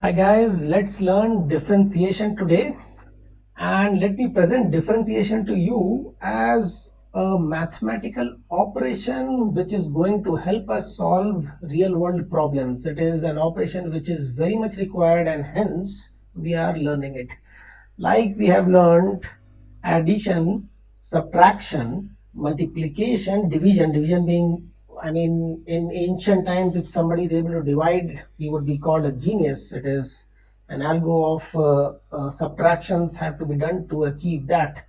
Hi guys, let's learn differentiation today, and let me present differentiation to you as a mathematical operation which is going to help us solve real world problems. It is an operation which is very much required, and hence we are learning it. Like we have learned addition, subtraction, multiplication, division being, in ancient times, if somebody is able to divide, he would be called a genius. It is an algo of subtractions have to be done to achieve that.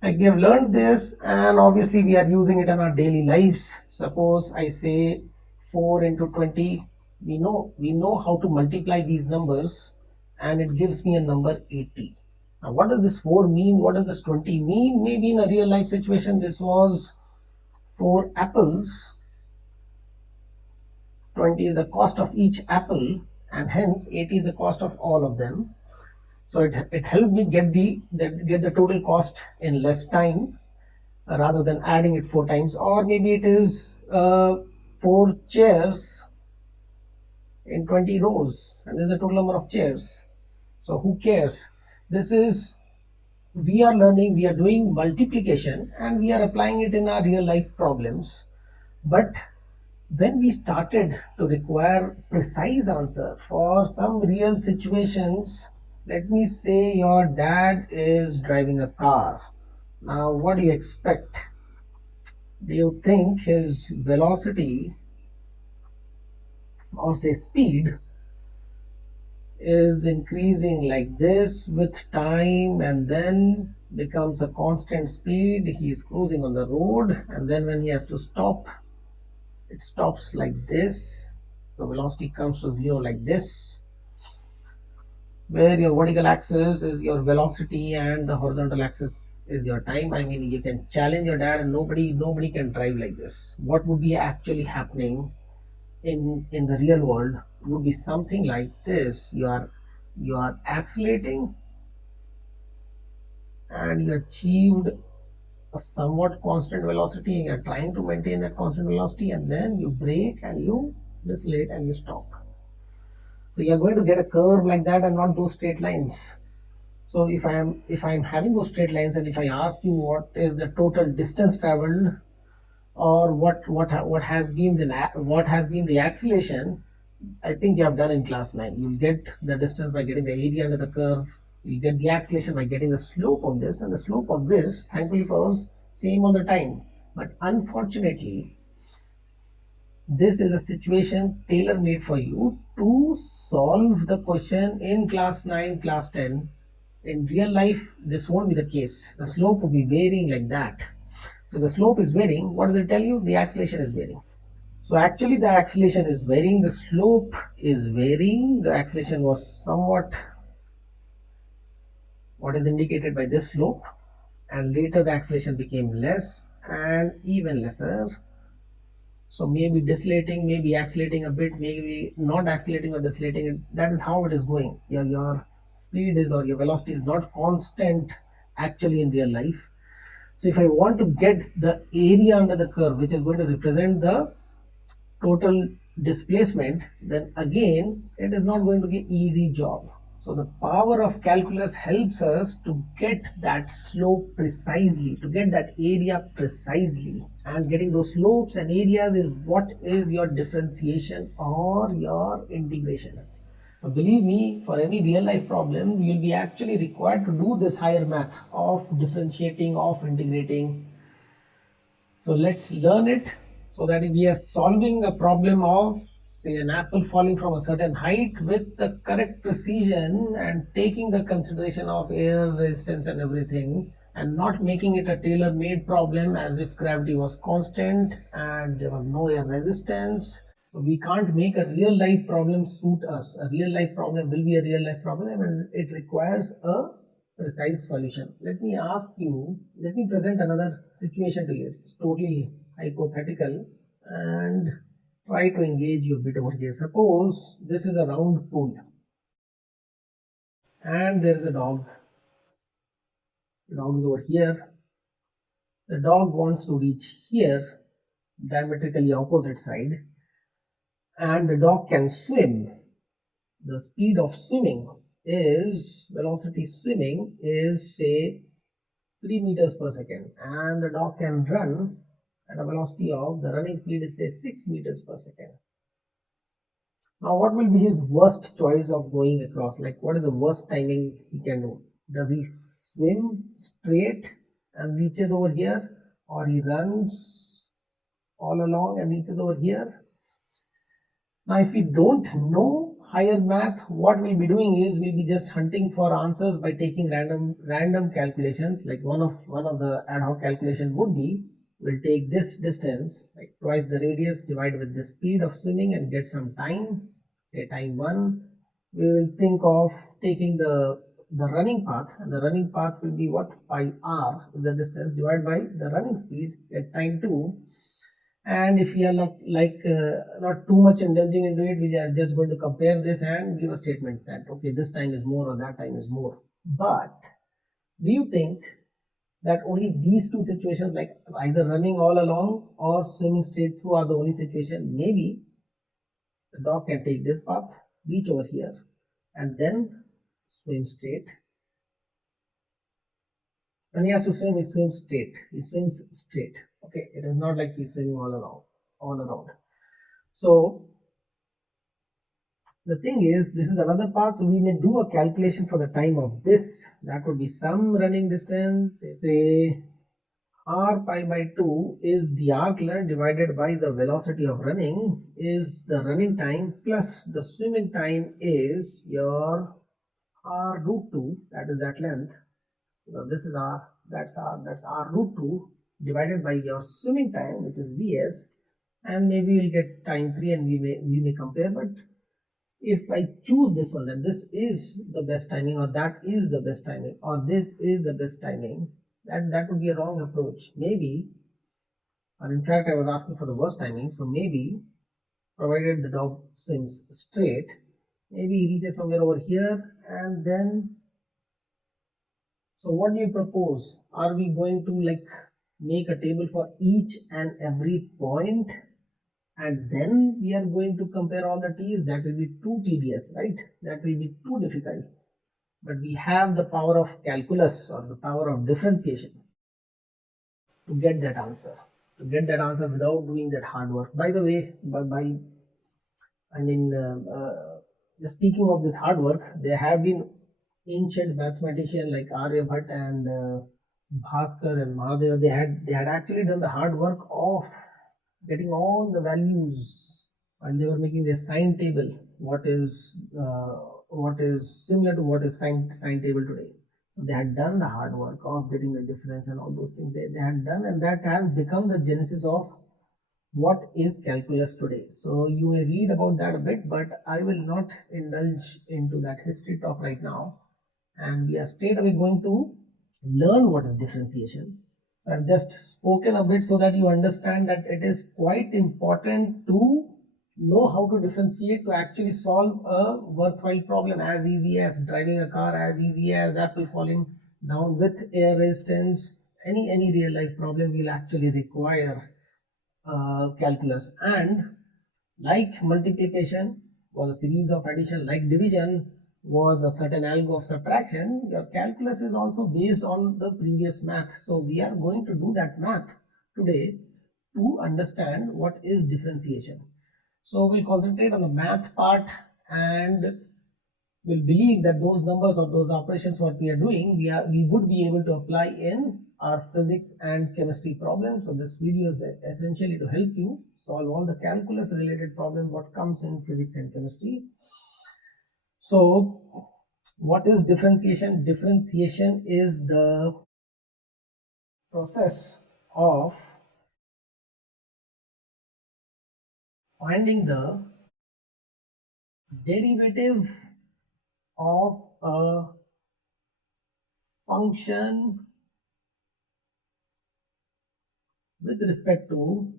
Like we have learned this, and obviously we are using it in our daily lives. Suppose I say 4 into 20, we know how to multiply these numbers, and it gives me a number 80. Now, what does this 4 mean? What does this 20 mean? Maybe in a real life situation, this was 4 apples. 20 is the cost of each apple, and hence 80 is the cost of all of them. So it helped me get the total cost in less time, rather than adding it 4 times. Or maybe it is 4 chairs in 20 rows, and there's a total number of chairs. So who cares? This is, we are learning, we are doing multiplication, and we are applying it in our real life problems. But when we started to require precise answer for some real situations, let me say your dad is driving a car. Now what do you expect? Do you think his velocity, or say speed, is increasing like this with time and then becomes a constant speed? He is cruising on the road, and then when he has to stop, it stops like this. The velocity comes to zero like this, where your vertical axis is your velocity and the horizontal axis is your time. You can challenge your dad, and nobody can drive like this. What would be actually happening in the real world would be something like this. You are accelerating, and you achieved a somewhat constant velocity. You're trying to maintain that constant velocity, and then you brake and you decelerate and you stop. So you're going to get a curve like that, and not those straight lines. So if I'm having those straight lines, and if I ask you what is the total distance traveled, or what has been the acceleration, I think you have done in class 9. You'll get the distance by getting the area under the curve. You'll get the acceleration by getting the slope of this, and the slope of this, thankfully for us, same all the time. But unfortunately, this is a situation tailor made for you to solve the question in class 9, class 10. In real life, this won't be the case. The slope will be varying like that. So the slope is varying. What does it tell you? The acceleration is varying. So actually the acceleration is varying, the slope is varying. The acceleration was somewhat what is indicated by this slope, and later the acceleration became less and even lesser. So maybe decelerating, maybe accelerating a bit, maybe not accelerating or decelerating. That is how it is going. Your speed is, or your velocity is not constant actually in real life. So if I want to get the area under the curve, which is going to represent the total displacement, then again it is not going to be an easy job. So the power of calculus helps us to get that slope precisely, to get that area precisely, and getting those slopes and areas is what is your differentiation or your integration. So believe me, for any real life problem, you'll be actually required to do this higher math of differentiating, of integrating. So let's learn it, so that we are solving a problem of, say, an apple falling from a certain height with the correct precision, and taking the consideration of air resistance and everything, and not making it a tailor-made problem as if gravity was constant and there was no air resistance. So we can't make a real life problem suit us. A real life problem will be a real life problem, and it requires a precise solution. Let me present another situation to you. It's totally hypothetical, and try to engage you a bit over here. Suppose this is a round pool, and there is a dog. The dog is over here. The dog wants to reach here, diametrically opposite side, and the dog can swim. the speed of swimming is, velocity swimming is say 3 meters per second, and the dog can run at a velocity of, the running speed is say 6 meters per second. Now what will be his worst choice of going across? Like what is the worst timing he can do? Does he swim straight and reaches over here, or he runs all along and reaches over here? Now if we don't know higher math, what we'll be doing is we'll be just hunting for answers by taking random calculations. Like one of the ad hoc calculation would be, we'll take this distance, like twice the radius, divide with the speed of swimming and get some time, say time 1. We will think of taking the running path, and the running path will be what? Pi r is the distance, divided by the running speed, get time 2. And if we are not not too much indulging into it, we are just going to compare this and give a statement that okay, this time is more or that time is more. But do you think that only these two situations, like either running all along or swimming straight through, are the only situation? Maybe the dog can take this path, reach over here, and then swim straight. When he has to swim, he swims straight. He swims straight. Okay, it is not like he's swimming all around. So the thing is, this is another part. So we may do a calculation for the time of this. That would be some running distance. Say r pi by 2 is the arc length divided by the velocity of running is the running time, plus the swimming time is your r root 2, that is that length. So this is r, that's r root 2 divided by your swimming time, which is Vs, and maybe we'll get time 3 and we may compare. But if I choose this one, then this is the best timing, or that is the best timing, or this is the best timing, that would be a wrong approach. Maybe, or in fact I was asking for the worst timing, so maybe provided the dog swims straight, maybe he reaches somewhere over here, and then, so what do you propose? Are we going to like make a table for each and every point, and then we are going to compare all the t's? That will be too tedious, right? That will be too difficult. But we have the power of calculus, or the power of differentiation, to get that answer. Without doing that hard work. By the way, just speaking of this hard work, there have been ancient mathematicians like Aryabhat and Bhaskar and Mahadeva. They had actually done the hard work of getting all the values, and they were making their sine table, what is similar to what is sine table today. So they had done the hard work of getting the difference and all those things they had done, and that has become the genesis of what is calculus today. So you may read about that a bit, but I will not indulge into that history talk right now, and we are straight away going to learn what is differentiation. So I've just spoken a bit so that you understand that it is quite important to know how to differentiate to actually solve a worthwhile problem, as easy as driving a car, as easy as apple falling down with air resistance. Any real life problem will actually require calculus. And like multiplication was a series of addition, like division was a certain algo of subtraction, your calculus is also based on the previous math. So we are going to do that math today to understand what is differentiation. So we'll concentrate on the math part, and we'll believe that those numbers or those operations what we are doing, we would be able to apply in our physics and chemistry problems. So this video is essentially to help you solve all the calculus related problems what comes in physics and chemistry. So what is differentiation? Differentiation is the process of finding the derivative of a function with respect to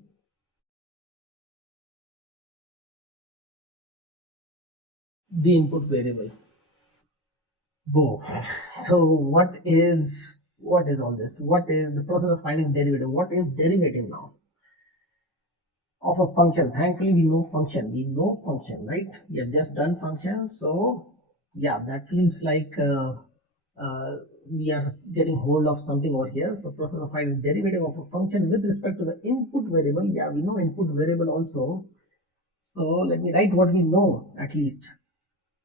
the input variable. Whoa. So what is all this? What is the process of finding derivative? What is derivative now? of a function. Thankfully we know function, right? We have just done function. So yeah, that feels like we are getting hold of something over here. So process of finding derivative of a function with respect to the input variable. Yeah, we know input variable also. So let me write what we know at least.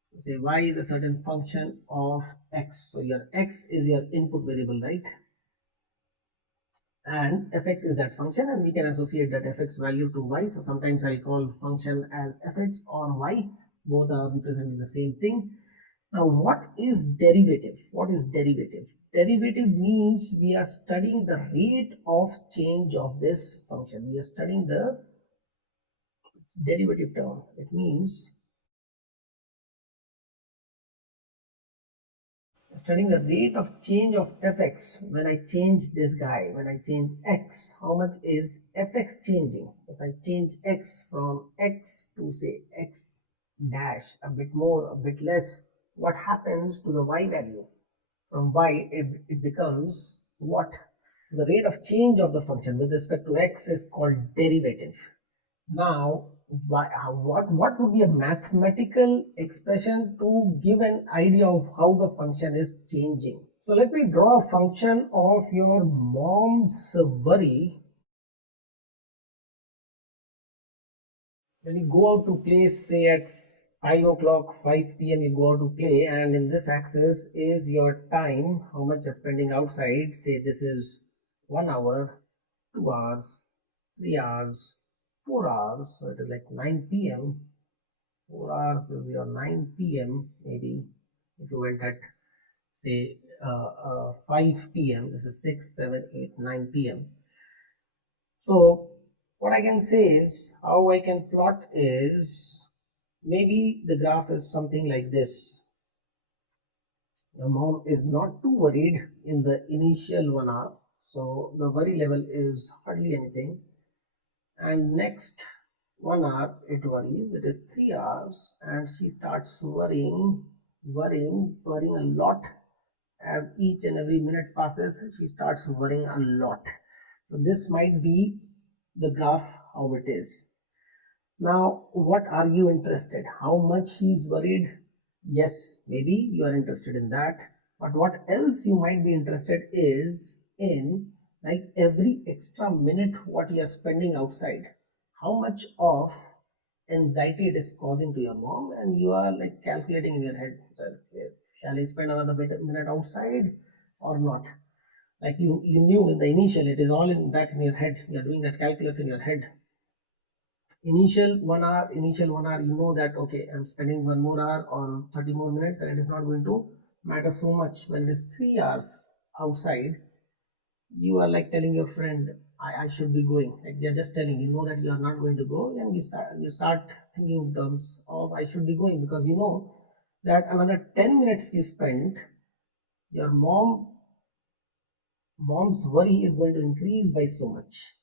So say y is a certain function of x. So your x is your input variable, right? And fx is that function, and we can associate that fx value to y. So sometimes I'll call function as fx or y. Both are representing the same thing. Now what is derivative? What is derivative? Derivative means we are studying the rate of change of this function. We are studying the derivative term. It means studying the rate of change of fx when I change this guy, when I change x, how much is fx changing? If I change x from x to say x dash, a bit more, a bit less, what happens to the y value? From y, it becomes what? So the rate of change of the function with respect to x is called derivative. Now, what would be a mathematical expression to give an idea of how the function is changing? So let me draw a function of your mom's worry. When you go out to play, say at 5 o'clock, 5 p.m. you go out to play, and in this axis is your time, how much you're spending outside. Say this is 1 hour, 2 hours, 3 hours, 4 hours, so it is like 9 p.m. 4 hours is your 9 p.m. maybe. If you went at say 5 p.m., this is 6, 7, 8, 9 p.m. So what I can say is, how I can plot is, maybe the graph is something like this. Your mom is not too worried in the initial 1 hour, so the worry level is hardly anything. And next 1 hour it worries, it is 3 hours, and she starts worrying a lot. As each and every minute passes, she starts worrying a lot. So this might be the graph how it is. Now what are you interested? How much she is worried? Yes, maybe you are interested in that, but what else you might be interested is in, like, every extra minute what you are spending outside, how much of anxiety it is causing to your mom, and you are like calculating in your head, shall I spend another minute outside or not? Like you knew in the initial, it is all in back in your head, you are doing that calculus in your head. Initial 1 hour, you know that okay, I'm spending 1 more hour or 30 more minutes, and it is not going to matter so much. When it is 3 hours outside, you are like telling your friend, I should be going. Like they are just telling, you know that you are not going to go, and you start thinking in terms of I should be going, because you know that another 10 minutes you spend, your mom's worry is going to increase by so much.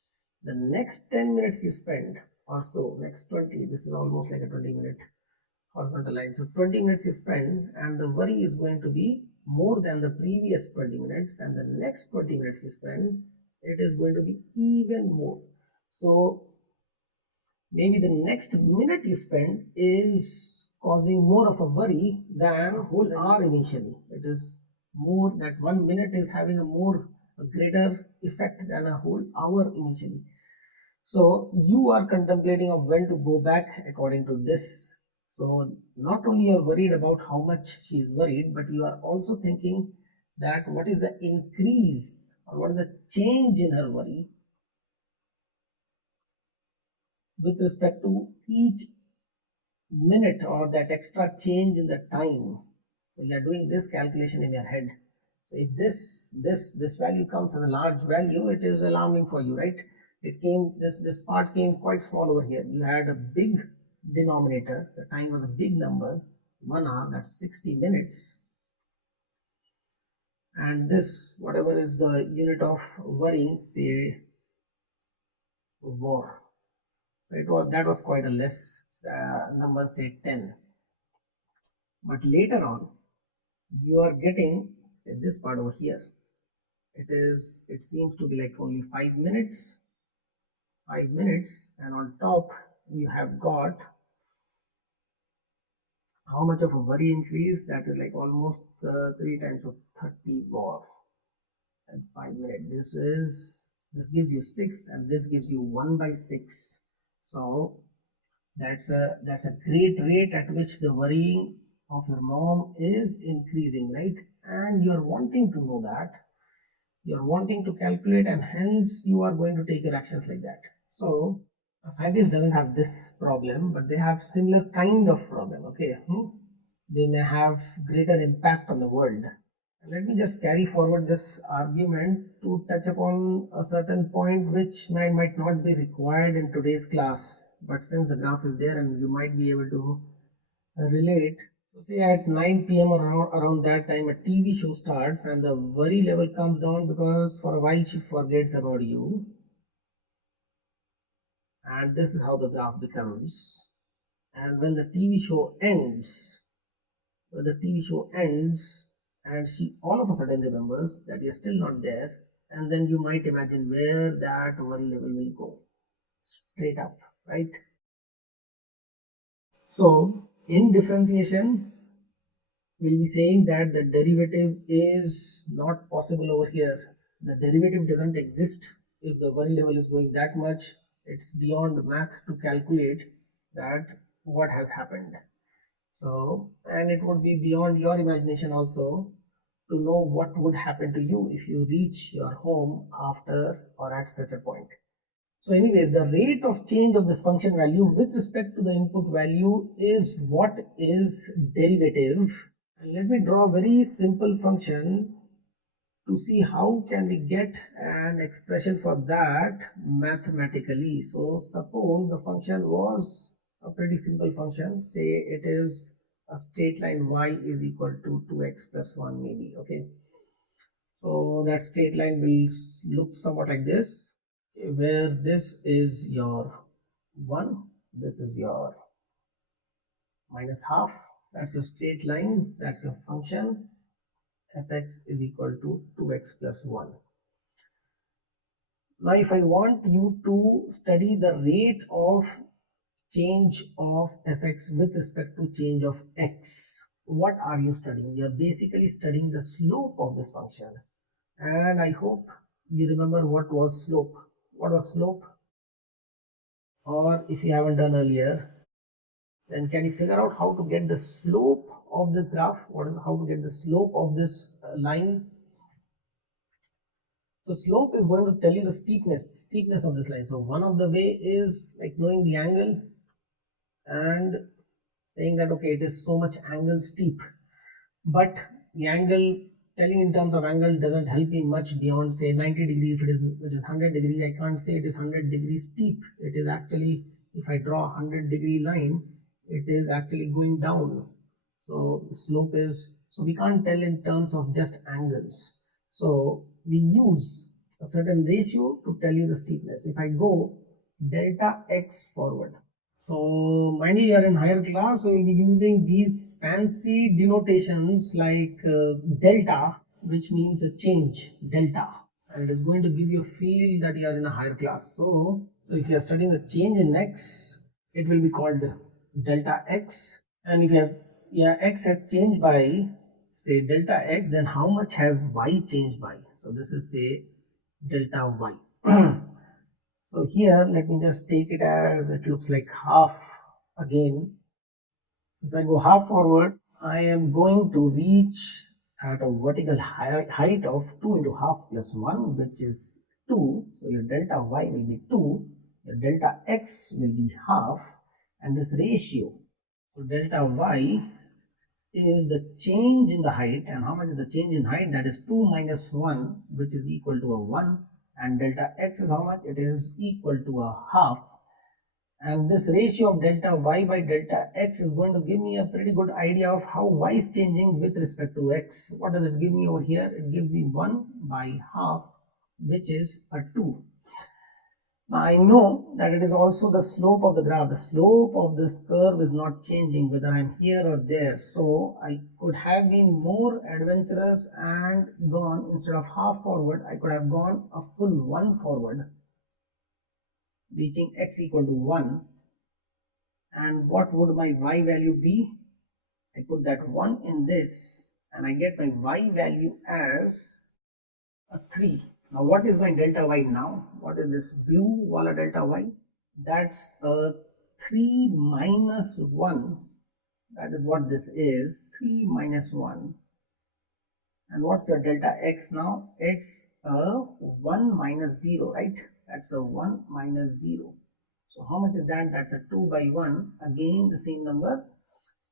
The next 10 minutes you spend, or so, next 20, this is almost like a 20-minute horizontal line. So 20 minutes you spend, and the worry is going to be more than the previous 20 minutes, and the next 20 minutes you spend, it is going to be even more. So maybe the next minute you spend is causing more of a worry than whole hour initially. It is more, that 1 minute is having a greater effect than a whole hour initially. So you are contemplating of when to go back according to this. So not only you are worried about how much she is worried, but you are also thinking that what is the increase or what is the change in her worry with respect to each minute, or that extra change in the time. So you are doing this calculation in your head. So if this value comes as a large value, it is alarming for you, right? It came, this part came quite small over here. You had a big denominator, the time was a big number, 1 hour, that's 60 minutes. And this, whatever is the unit of worrying, say war. So that was quite a less number, say 10. But later on, you are getting, say, this part over here. It seems to be like only 5 minutes. 5 minutes, and on top you have got how much of a worry increase? That is like almost 3 times of 30 war and 5 minutes. This gives you 6 and this gives you 1 by 6. So that's a great rate at which the worrying of your mom is increasing, right? And you're wanting to know that, you're wanting to calculate, and hence you are going to take your actions like that. So a scientist doesn't have this problem, but they have similar kind of problem. Okay, they may have greater impact on the world. Let me just carry forward this argument to touch upon a certain point which might not be required in today's class, but since the graph is there and you might be able to relate. So say at 9 p.m. or around that time a TV show starts and the worry level comes down because for a while she forgets about you, and this is how the graph becomes. And when the TV show ends, and she all of a sudden remembers that you're still not there, and then you might imagine where that worry level will go, straight up, right? So in differentiation, we'll be saying that the derivative is not possible over here. The derivative doesn't exist if the worry level is going that much. It's beyond math to calculate that what has happened. So, and it would be beyond your imagination also to know what would happen to you if you reach your home after or at such a point. So anyways, the rate of change of this function value with respect to the input value is what is derivative. And let me draw a very simple function to see how can we get an expression for that mathematically. So suppose the function was a pretty simple function. Say it is a straight line y is equal to 2x plus 1 maybe. Okay. So that straight line will look somewhat like this, where this is your 1, this is your minus half. That's your straight line, that's your function. Fx is equal to 2x plus 1. Now if I want you to study the rate of change of fx with respect to change of x, what are you studying? You are basically studying the slope of this function. And I hope you remember what was slope. What was slope? Or if you haven't done earlier, then can you figure out how to get the slope of this graph? What is how to get the slope of this line? So slope is going to tell you the steepness of this line. So one of the way is like knowing the angle and saying that okay, it is so much angle steep, but the angle, telling in terms of angle doesn't help me much beyond say 90 degree. If it is 100 degree, I can't say it is 100 degrees steep. It is actually, if I draw a 100-degree line, it is actually going down. So the slope is, so we can't tell in terms of just angles. So we use a certain ratio to tell you the steepness. If I go delta x forward, so mind you are in higher class, so you'll be using these fancy denotations like delta, which means a change, delta, and it is going to give you a feel that you are in a higher class. So if you are studying the change in x, it will be called delta x. And if you have, x has changed by say delta x, then how much has y changed by? So this is say delta y. So here, let me just take it as it looks like half again. So if I go half forward, I am going to reach at a vertical height of 2 into half plus 1, which is 2. So your delta y will be 2, your delta x will be half, and this ratio, so delta y is the change in the height. And how much is the change in height? That is 2 minus 1, which is equal to a 1. And delta x is how much? It is equal to a half. And this ratio of delta y by delta x is going to give me a pretty good idea of how y is changing with respect to x. What does it give me over here? It gives me 1 by half, which is a 2. Now I know that it is also the slope of the graph. The slope of this curve is not changing whether I am here or there. So I could have been more adventurous and gone, instead of half forward, I could have gone a full 1 forward. reaching x equal to 1. And what would my y value be? I put that 1 in this and I get my y value as a 3. Now what is my delta y now? What is this blue wala delta y? That's a 3 minus 1. That is what this is, 3 minus 1. And what's your delta x now? It's a 1 minus 0, right? That's a 1 minus 0. So how much is that? That's a 2 by 1. Again, the same number,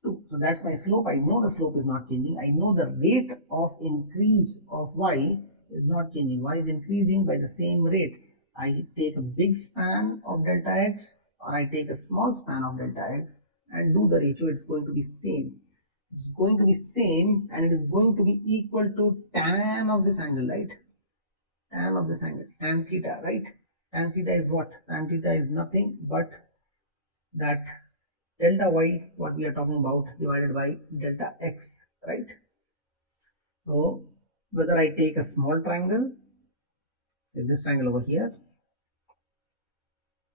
2. So that's my slope. I know the slope is not changing. I know the rate of increase of y is not changing. Y is increasing by the same rate. I take a big span of delta x or I take a small span of delta x and do the ratio. It's going to be same. It's going to be same and it is going to be equal to tan of this angle, right? Tan of this angle, tan theta, right? Tan theta is what? Tan theta is nothing but that delta y, what we are talking about, divided by delta x, right? So whether I take a small triangle, say this triangle over here,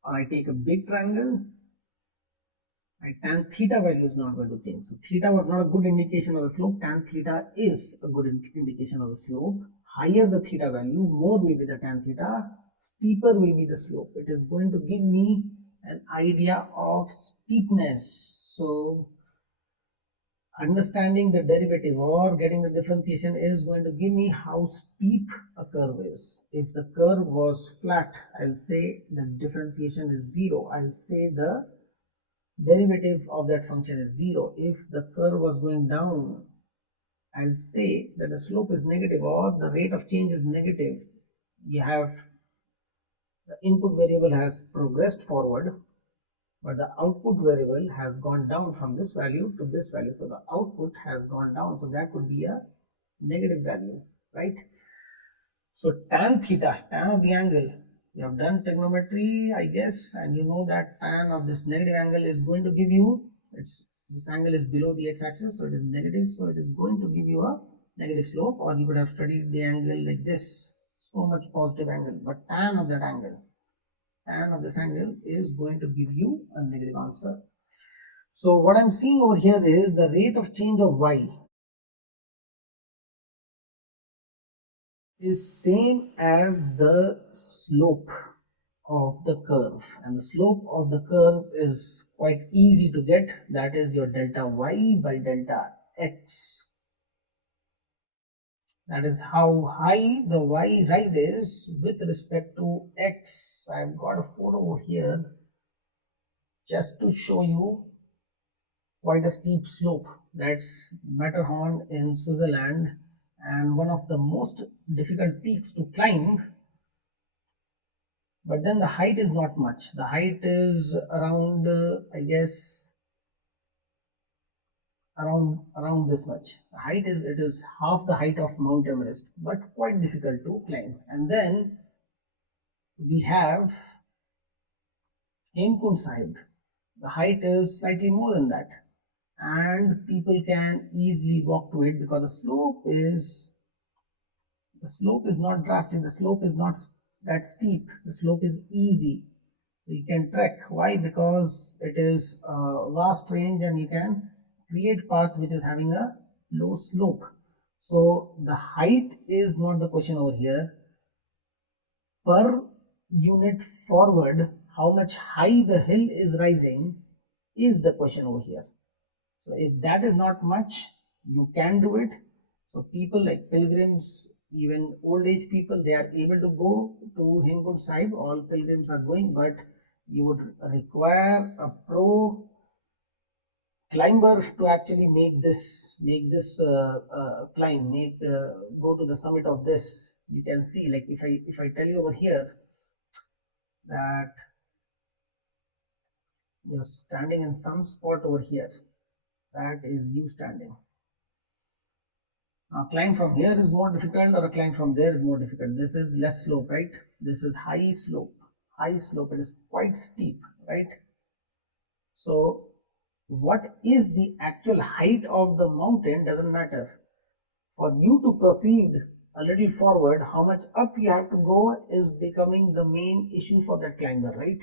or I take a big triangle, my tan theta value is not going to change. So theta was not a good indication of the slope. Tan theta is a good indication of the slope. Higher the theta value, more will be the tan theta, steeper will be the slope. It is going to give me an idea of steepness. So understanding the derivative or getting the differentiation is going to give me how steep a curve is. If the curve was flat, I'll say the differentiation is 0. I'll say the derivative of that function is 0. If the curve was going down, I'll say that the slope is negative or the rate of change is negative. You have the input variable has progressed forward, but the output variable has gone down from this value to this value. So the output has gone down. So that would be a negative value, right? So tan theta, tan of the angle, you have done trigonometry, I guess, and you know that tan of this negative angle is going to give you, this angle is below the x-axis, so it is negative, so it is going to give you a negative slope, or you could have studied the angle like this, so much positive angle, but tan of that angle, tan of this angle is going to give you a negative answer. So what I'm seeing over here is the rate of change of y is same as the slope of the curve, and the slope of the curve is quite easy to get. That is your delta y by delta x. That is how high the y rises with respect to x. I've got a photo over here just to show you quite a steep slope. That's Matterhorn in Switzerland, and one of the most difficult peaks to climb. But then the height is not much. The height is around, I guess, around this much. The height is, it is half the height of Mount Everest, but quite difficult to climb. And then we have Hemkund Sahib. The height is slightly more than that, and people can easily walk to it because the slope is not drastic. The slope is not that steep. The slope is easy, so you can trek. Why? Because it is a vast range and you can create path which is having a low slope. So the height is not the question over here. Per unit forward, how much high the hill is rising is the question over here. So if that is not much, you can do it. So people like pilgrims, even old age people, they are able to go to Hemkund Sahib. All pilgrims are going, but you would require a pro climber to actually make this climb, go to the summit of this. You can see, like if I tell you over here that you're standing in some spot over here, that is you standing. Now climb from here is more difficult, or a climb from there is more difficult. This is less slope, right? This is high slope. High slope, it is quite steep, right? So what is the actual height of the mountain doesn't matter. For you to proceed a little forward, how much up you have to go is becoming the main issue for that climber, right?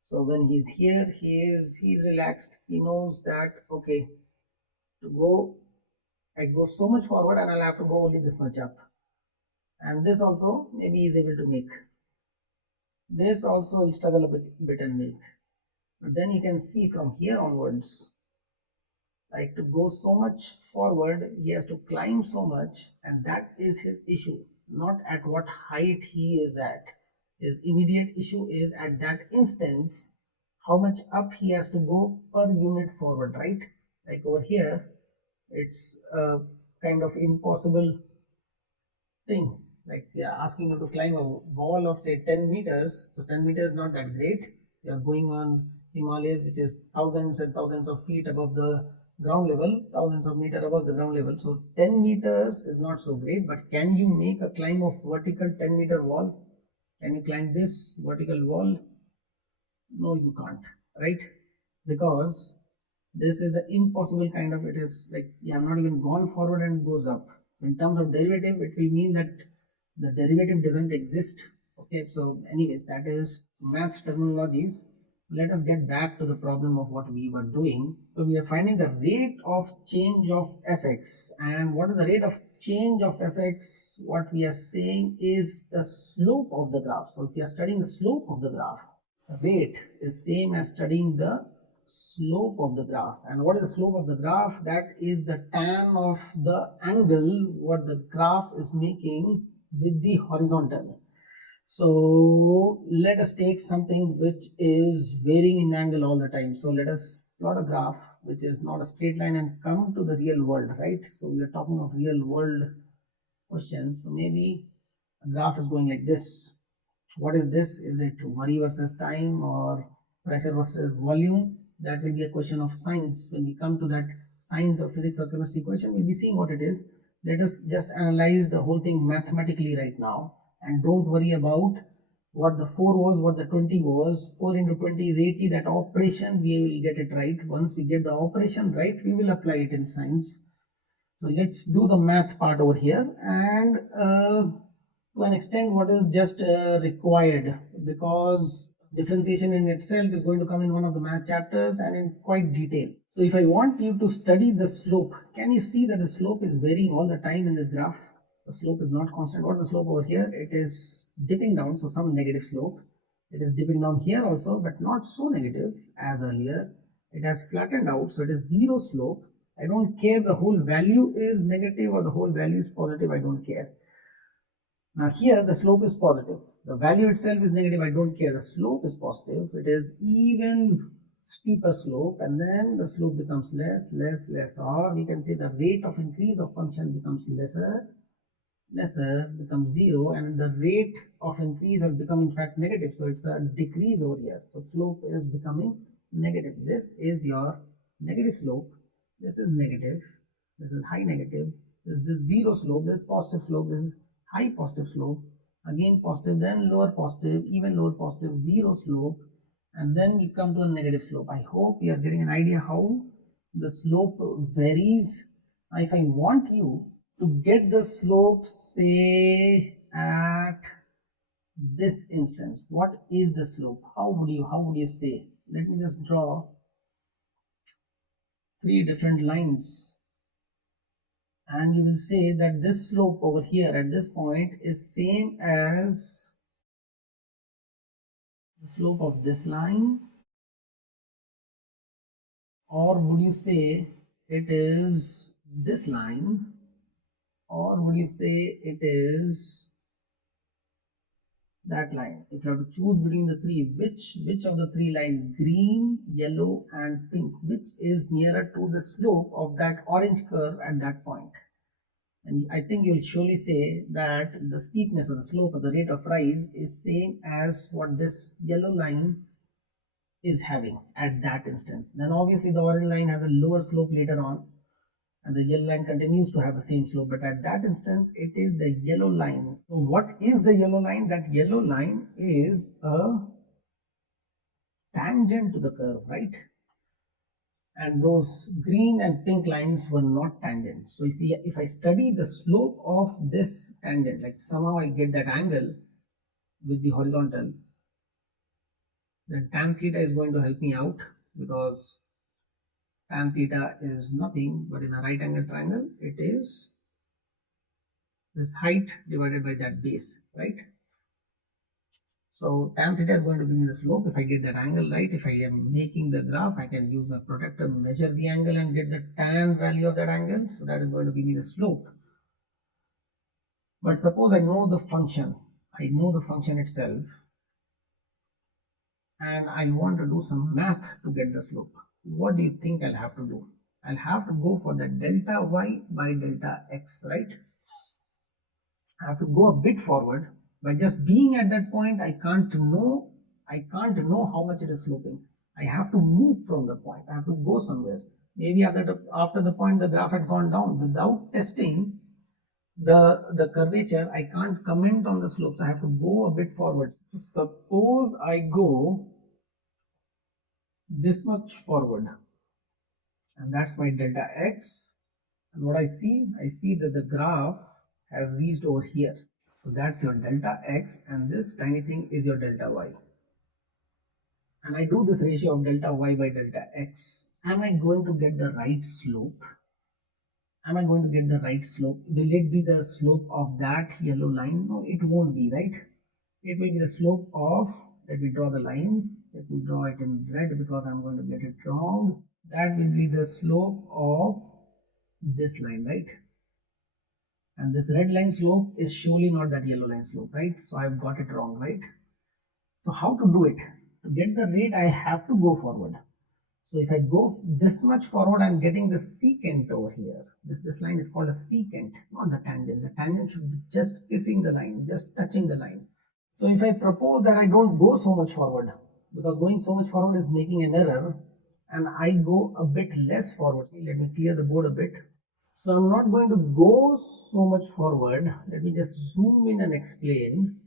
So when he's here, he's relaxed. He knows that, okay, to go, I go so much forward and I'll have to go only this much up. And this also maybe he's able to make. This also will struggle a bit and make. But then you can see from here onwards, like to go so much forward, he has to climb so much, and that is his issue, not at what height he is at. His immediate issue is at that instance, how much up he has to go per unit forward, right? Like over here, it's a kind of impossible thing. Like they are asking you to climb a wall of say 10 meters. So 10 meters is not that great. You are going on Himalayas, which is thousands and thousands of feet above the ground level, thousands of meters above the ground level. So 10 meters is not so great, but can you make a climb of vertical 10-meter wall? Can you climb this vertical wall? No, you can't, right? Because this is an impossible kind of, it is like you have not even gone forward and it goes up. So in terms of derivative, it will mean that the derivative doesn't exist. Okay, so anyways, that is maths terminologies. Let us get back to the problem of what we were doing. So we are finding the rate of change of fx. And what is the rate of change of fx? What we are saying is the slope of the graph. So if you are studying the slope of the graph, rate is same as studying the slope of the graph. And what is the slope of the graph? That is the tan of the angle what the graph is making with the horizontal. So let us take something which is varying in angle all the time. So let us plot a graph which is not a straight line and come to the real world, right? So we are talking of real world questions. So maybe a graph is going like this. What is this? Is it worry versus time or pressure versus volume? That will be a question of science. When we come to that science or physics or chemistry question, we'll be seeing what it is. Let us just analyze the whole thing mathematically right now, and don't worry about what the 4 was, what the 20 was. 4 into 20 is 80. That operation, we will get it right. Once we get the operation right, we will apply it in science. So let's do the math part over here, and to an extent what is just required, because differentiation in itself is going to come in one of the math chapters and in quite detail. So if I want you to study the slope, can you see that the slope is varying all the time in this graph? The slope is not constant. What's the slope over here? It is dipping down, so some negative slope. It is dipping down here also, but not so negative as earlier. It has flattened out, so it is zero slope. I don't care the whole value is negative or the whole value is positive, I don't care. Now here the slope is positive. The value itself is negative, I don't care. The slope is positive. It is even steeper slope, and then the slope becomes less, less, less, or we can say the rate of increase of function becomes lesser, lesser, becomes zero, and the rate of increase has become in fact negative. So it's a decrease over here. So slope is becoming negative. This is your negative slope. This is negative. This is high negative. This is zero slope. This is positive slope. This is high positive slope. Again positive, then lower positive, even lower positive, zero slope, and then you come to a negative slope. I hope you are getting an idea how the slope varies. If I want you to get the slope, say at this instance, what is the slope? How would you say? Let me just draw 3 different lines, and you will say that this slope over here at this point is same as the slope of this line, or would you say it is this line, or would you say it is that line? If you have to choose between the three, which of the 3 lines, green, yellow and pink, which is nearer to the slope of that orange curve at that point? And I think you will surely say that the steepness of the slope of the rate of rise is same as what this yellow line is having at that instance. Then obviously the orange line has a lower slope later on, and the yellow line continues to have the same slope, but at that instance it is the yellow line. So what is the yellow line? That yellow line is a tangent to the curve, right? and those green and pink lines were not tangent. So if I study the slope of this tangent, like somehow I get that angle with the horizontal, then tan theta is going to help me out, because tan theta is nothing but in a right angle triangle, it is this height divided by that base, right? So tan theta is going to give me the slope. If I get that angle right, if I am making the graph, I can use my protractor, measure the angle and get the tan value of that angle. So that is going to give me the slope. But suppose I know the function, itself, and I want to do some math to get the slope. What do you think I'll have to do? I'll have to go for the delta y by delta x, right? I have to go a bit forward. By just being at that point, I can't know how much it is sloping. I have to move from the point. I have to go somewhere. Maybe after the point the graph had gone down. Without testing the curvature, I can't comment on the slopes. I have to go a bit forward. Suppose I go this much forward, and that's my delta x. And what I see that the graph has reached over here. So that's your delta x, and this tiny thing is your delta y. And I do this ratio of delta y by delta x. Am I going to get the right slope? Am I going to get the right slope? Will it be the slope of that yellow line? No, it won't be, right? It will be the slope of, let me draw the line. Let me draw it in red because I'm going to get it wrong. That will be the slope of this line, right? And this red line slope is surely not that yellow line slope, right? So I've got it wrong, right? So how to do it? To get the rate, I have to go forward. So if I go this much forward, I'm getting the secant over here. This line is called a secant, not the tangent. The tangent should be just kissing the line, just touching the line. So if I propose that I don't go so much forward, because going so much forward is making an error, and I go a bit less forward. Let me clear the board a bit. So I'm not going to go so much forward. Let me just zoom in and explain,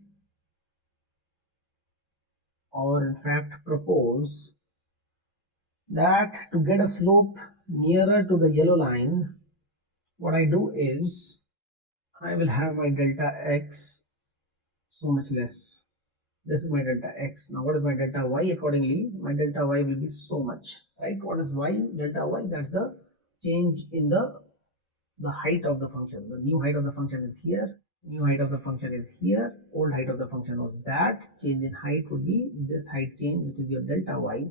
or in fact propose that to get a slope nearer to the yellow line, what I do is I will have my delta x so much less. This is my delta x. Now what is my delta y? Accordingly, my delta y will be so much, right? What is y? Delta y, that's the change in the height of the function. The new height of the function is here, new height of the function is here, old height of the function was that. Change in height would be this height change, which is your delta y.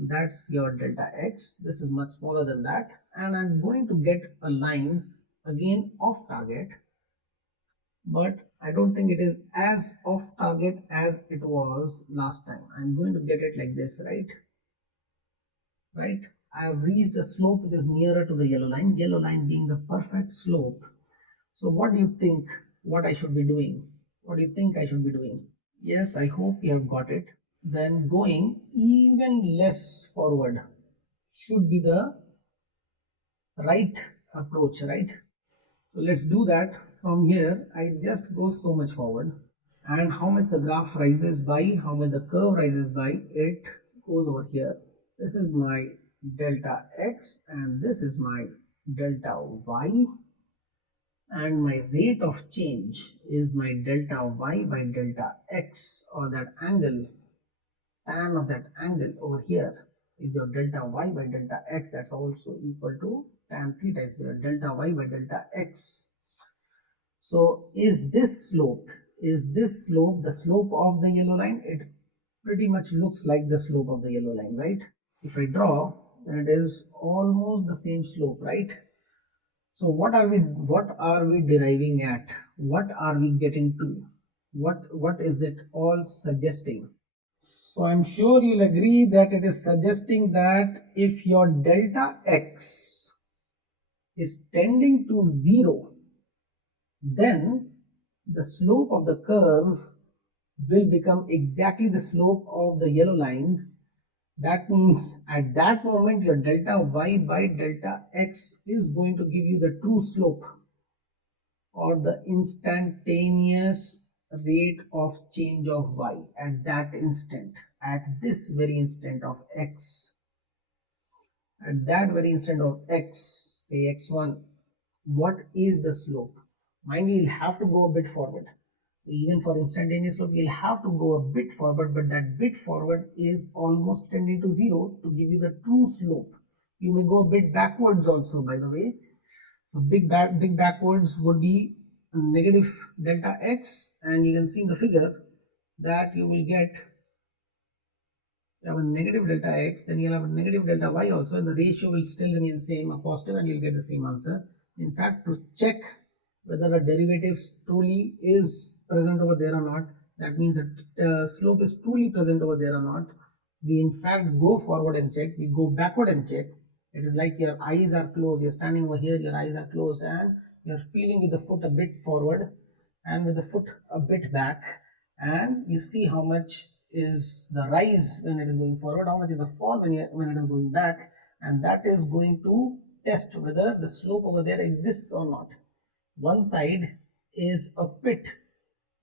That's your delta x. This is much smaller than that, and I'm going to get a line again off target, but I don't think it is as off target as it was last time. I'm going to get it like this, right? I have reached a slope which is nearer to the yellow line being the perfect slope. So what do you think what I should be doing? What do you think I should be doing? Yes, I hope you have got it. Then going even less forward should be the right approach, right? So let's do that. From here, I just go so much forward, and how much the graph rises by, how much the curve rises by, it goes over here. This is my delta x, and this is my delta y, and my rate of change is my delta y by delta x, or that angle, tan of that angle over here is your delta y by delta x. That's also equal to tan theta is your delta y by delta x. So is this slope the slope of the yellow line? It pretty much looks like the slope of the yellow line, right? If I draw, then it is almost the same slope, right? So what are we deriving at? What are we getting to? What is it all suggesting? So I'm sure you'll agree that it is suggesting that if your delta x is tending to 0, then the slope of the curve will become exactly the slope of the yellow line. That means at that moment your delta y by delta x is going to give you the true slope, or the instantaneous rate of change of y at that instant, at this very instant of x. at that very instant of x, say x1, what is the slope? Mind you, you'll have to go a bit forward. So even for instantaneous slope, you'll have to go a bit forward, but that bit forward is almost tending to 0 to give you the true slope. You may go a bit backwards also, by the way. So big backwards would be negative delta x, and you can see in the figure that you will get, you have a negative delta x, then you'll have a negative delta y also, and the ratio will still remain same, a positive, and you'll get the same answer. In fact, to check whether a derivative truly is present over there or not, that means that slope is truly present over there or not, we in fact go forward and check, we go backward and check. It is like your eyes are closed, you're standing over here, your eyes are closed, and you're feeling with the foot a bit forward and with the foot a bit back, and you see how much is the rise when it is going forward, how much is the fall when it is going back, and that is going to test whether the slope over there exists or not. One side is a pit,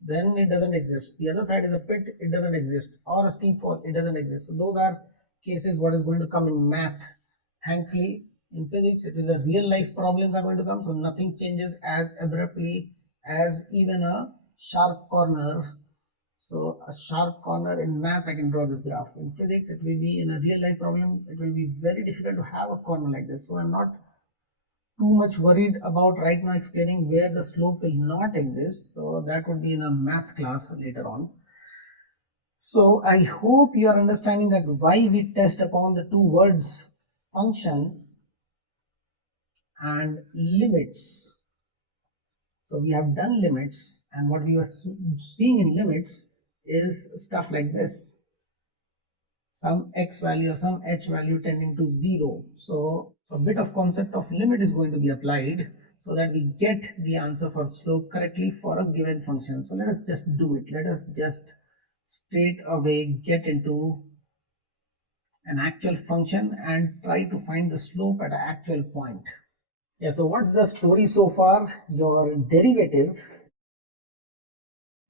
then it doesn't exist. The other side is a pit, it doesn't exist, or a steep fall, it doesn't exist. So those are cases what is going to come in math. Thankfully, in physics, it is a real life problems are going to come, so nothing changes as abruptly as even a sharp corner. So a sharp corner in math, I can draw this graph. In physics, it will be in a real life problem, it will be very difficult to have a corner like this. So I'm not too much worried about right now explaining where the slope will not exist. So that would be in a math class later on. So I hope you are understanding that why we test upon the two words function and limits. So we have done limits, and what we were seeing in limits is stuff like this, some x value or some h value tending to 0. So a bit of concept of limit is going to be applied so that we get the answer for slope correctly for a given function. So let us just do it. Let us just straight away get into an actual function and try to find the slope at an actual point. Yeah, so what's the story so far? Your derivative,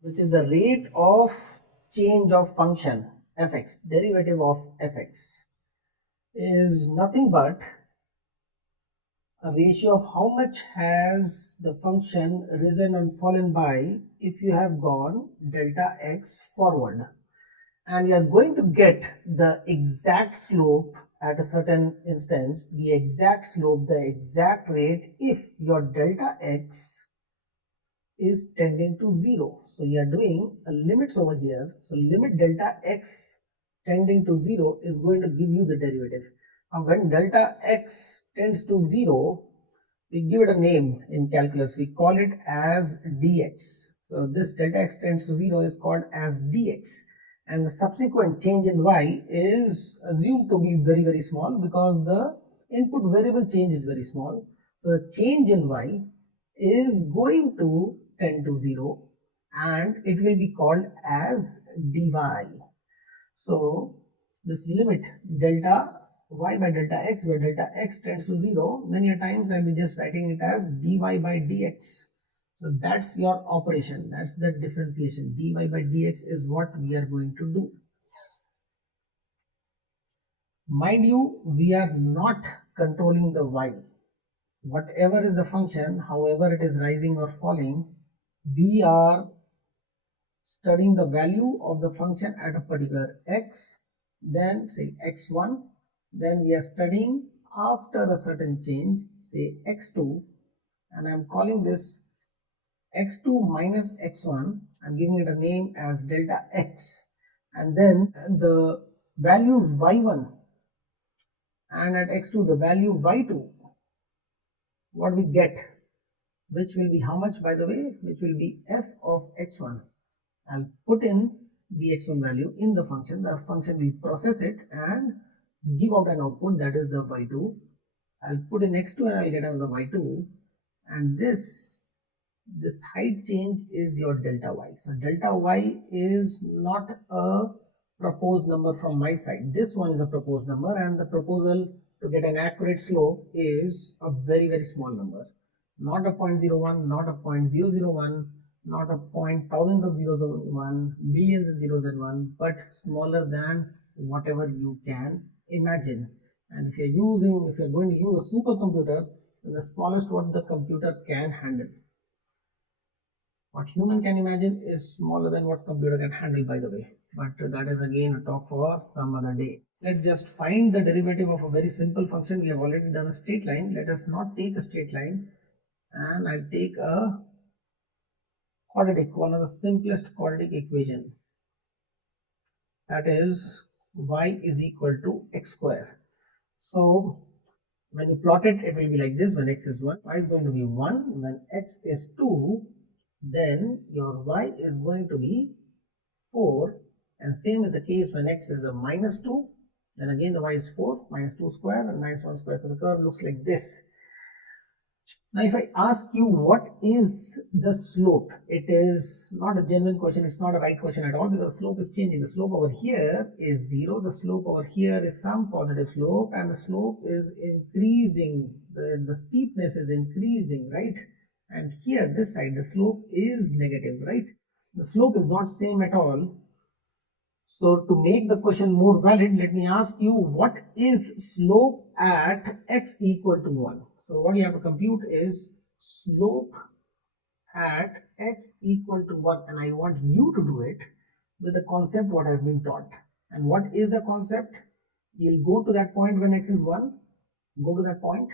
which is the rate of change of function fx, derivative of fx, is nothing but a ratio of how much has the function risen and fallen by if you have gone delta x forward. And you are going to get the exact slope at a certain instance, the exact slope, the exact rate if your delta x is tending to 0. So you are doing a limits over here. So limit delta x tending to 0 is going to give you the derivative. Now when delta x tends to 0, we give it a name in calculus. We call it as dx. So this delta x tends to 0 is called as dx. And the subsequent change in y is assumed to be very, very small because the input variable change is very small. So the change in y is going to tend to 0 and it will be called as dy. So this limit delta y by delta x, where delta x tends to 0, many a times I'll be just writing it as dy by dx. So that's your operation, that's the differentiation. Dy by dx is what we are going to do. Mind you, we are not controlling the y. Whatever is the function, however it is rising or falling, we are studying the value of the function at a particular x, then say x1, then we are studying after a certain change, say x2, and I am calling this x2 minus x1, I am giving it a name as delta x, and then the values y1 and at x2 the value y2, what we get, which will be how much, by the way, which will be f of x1. I'll put in the x1 value in the function will process it and give out an output, that is the y2. I'll put in x2 and I'll get another y2, and this height change is your delta y. So delta y is not a proposed number from my side. This one is a proposed number, and the proposal to get an accurate slope is a very, very small number. Not a 0.01, not a 0.001, not a point thousands of zeros and one, billions and zeros and one, but smaller than whatever you can imagine. And if you're going to use a supercomputer, then the smallest what the computer can handle. What human can imagine is smaller than what computer can handle, by the way. But that is again a talk for some other day. Let's just find the derivative of a very simple function. We have already done a straight line. Let us not take a straight line, and I'll take a quadratic, one of the simplest quadratic equation. That is y is equal to x square. So when you plot it, it will be like this. When x is 1, y is going to be 1. When x is 2, then your y is going to be 4. And same is the case when x is a minus 2. Then again the y is 4, minus 2 square and minus 1 square. So the curve looks like this. Now if I ask you what is the slope, it is not a genuine question, it's not a right question at all, because the slope is changing. The slope over here is 0, the slope over here is some positive slope, and the slope is increasing, the steepness is increasing, right? And here this side the slope is negative, right? The slope is not same at all. So to make the question more valid, let me ask you, what is slope at x equal to 1? So what you have to compute is slope at x equal to 1, and I want you to do it with the concept what has been taught. And what is the concept? You'll go to that point when x is 1, go to that point.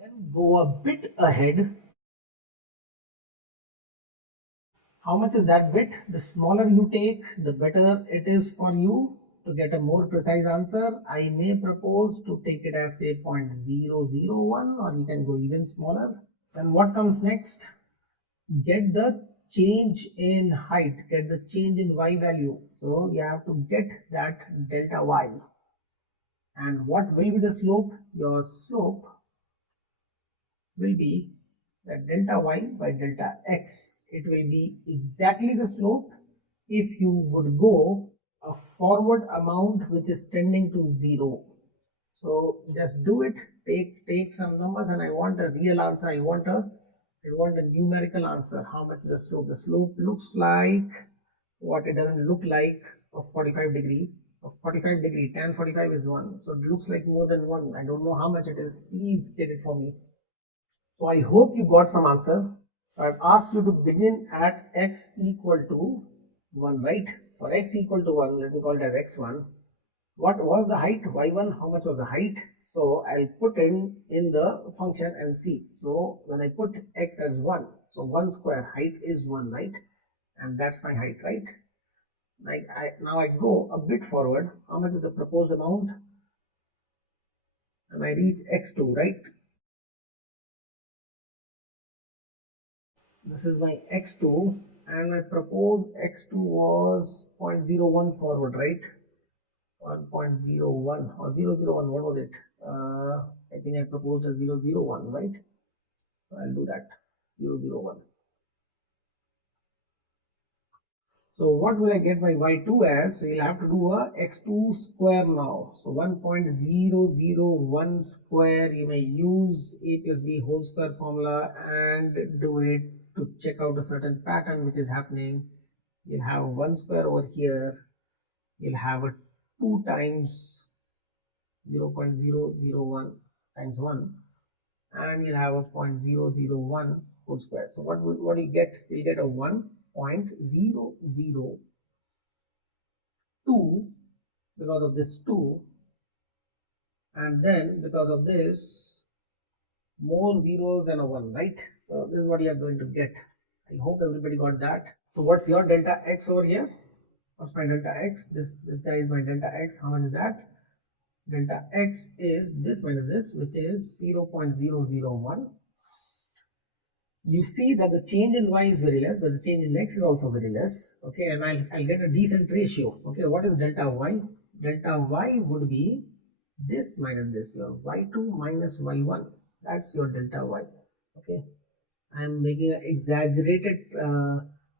Then go a bit ahead. How much is that bit? The smaller you take, the better it is for you to get a more precise answer. I may propose to take it as say 0.001, or you can go even smaller. Then what comes next? Get the change in height, get the change in y value. So you have to get that delta y. And what will be the slope? Your slope will be that delta y by delta x. It will be exactly the slope if you would go a forward amount which is tending to 0. So just do it, take some numbers, and I want a real answer. I want a numerical answer. How much is the slope? The slope looks like what? It doesn't look like a 45 degree. A 45 degree, tan 45 is 1. So it looks like more than 1. I don't know how much it is. Please get it for me. So I hope you got some answer. So I've asked you to begin at x equal to 1, right? For x equal to 1, let me call it as x1. What was the height? y1, how much was the height? So I'll put in the function and see. So when I put x as 1, so 1 square, height is 1, right? And that's my height, right? Now I go a bit forward. How much is the proposed amount? And I reach x2, right? This is my x2, and my proposed x2 was 0.01 forward, right? 1.01 or 001, what was it? I think I proposed a 001, right? So I'll do that, 001. So what will I get my y2 as? So you'll have to do a x2 square now. So 1.001 square, you may use a plus b whole square formula and do it to check out a certain pattern which is happening. You'll have 1 square over here. You'll have a 2 times 0.001 times 1, and you'll have a 0.001 whole square. So what do you get? You'll get a 1.002 because of this 2, and then because of this more zeros and a 1, right? So this is what you are going to get. I hope everybody got that. So what's your delta x over here? What's my delta x? This guy is my delta x. How much is that? Delta x is this minus this, which is 0.001. You see that the change in y is very less, but the change in x is also very less. Okay, and I'll get a decent ratio. Okay, what is delta y? Delta y would be this minus this, your y2 minus y1. That's your delta y. Okay, I am making an exaggerated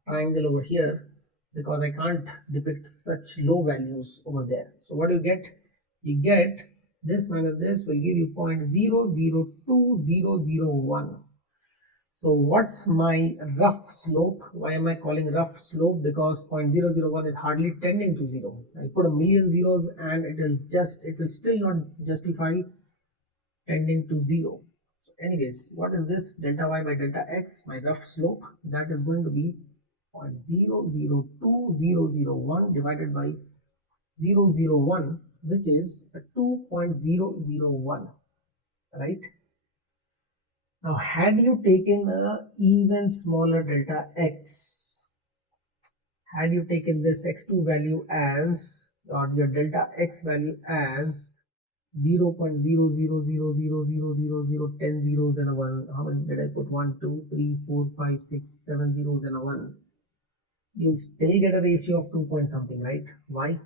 triangle over here because I can't depict such low values over there. So what do you get? You get this minus this will give you 0.002001. So what's my rough slope? Why am I calling rough slope? Because 0.001 is hardly tending to 0. I'll put a million zeros and it will still not justify tending to 0. So anyways, what is this? Delta y by delta x, my rough slope, that is going to be 0.002001 divided by 001, which is a 2.001, right? Now, had you taken a even smaller delta x, had you taken this x2 value as, or your delta x value as 0.000000010 zeros and a 1, how many did I put? 1, 2, 3, 4, 5, 6, 7 zeros and a 1. You'll still get a ratio of 2 point something, right? Why?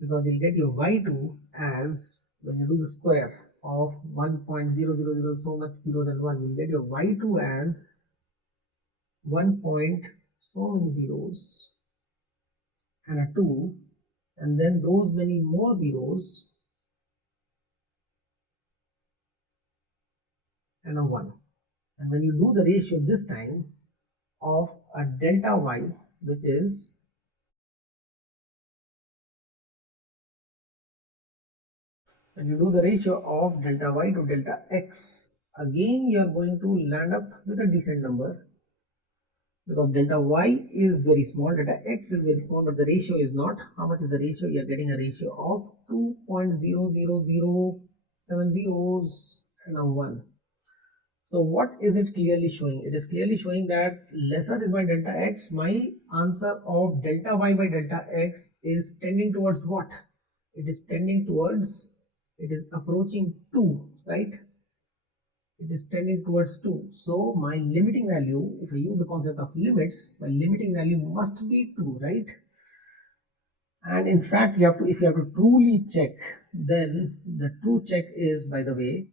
Because you'll get your y2 as, when you do the square of 1.000 so much zeros and 1, you'll get your y2 as 1 point so many zeros and a 2, and then those many more zeros and a 1. And when you do the ratio this time of a delta y, which is when you do the ratio of delta y to delta x, again you are going to land up with a decent number, because delta y is very small, delta x is very small, but the ratio is not. How much is the ratio? You are getting a ratio of 2.00070 zeros and a 1. So what is it clearly showing? It is clearly showing that lesser is my delta x. My answer of delta y by delta x is tending towards what? It is tending towards, it is approaching 2, right? It is tending towards 2. So my limiting value, if I use the concept of limits, my limiting value must be 2, right? And in fact, if you have to truly check, then the true check is, by the way,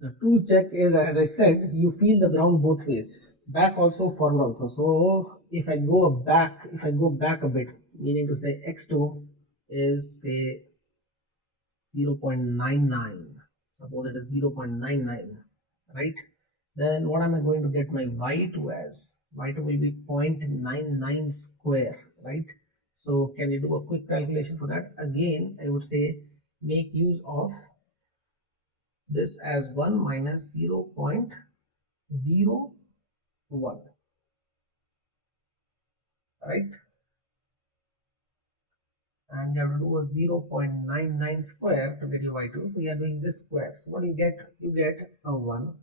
the true check is, as I said, you feel the ground both ways, back also, forward also. So if I go back a bit, meaning to say x2 is say 0.99, suppose it is 0.99, right? Then what am I going to get my y2 as? Y2 will be 0.99 square, right? So can you do a quick calculation for that? Again, I would say make use of this as 1 minus 0.01, right? And you have to do a 0.99 square to get your y2. So you are doing this square. So what do you get? You get a 1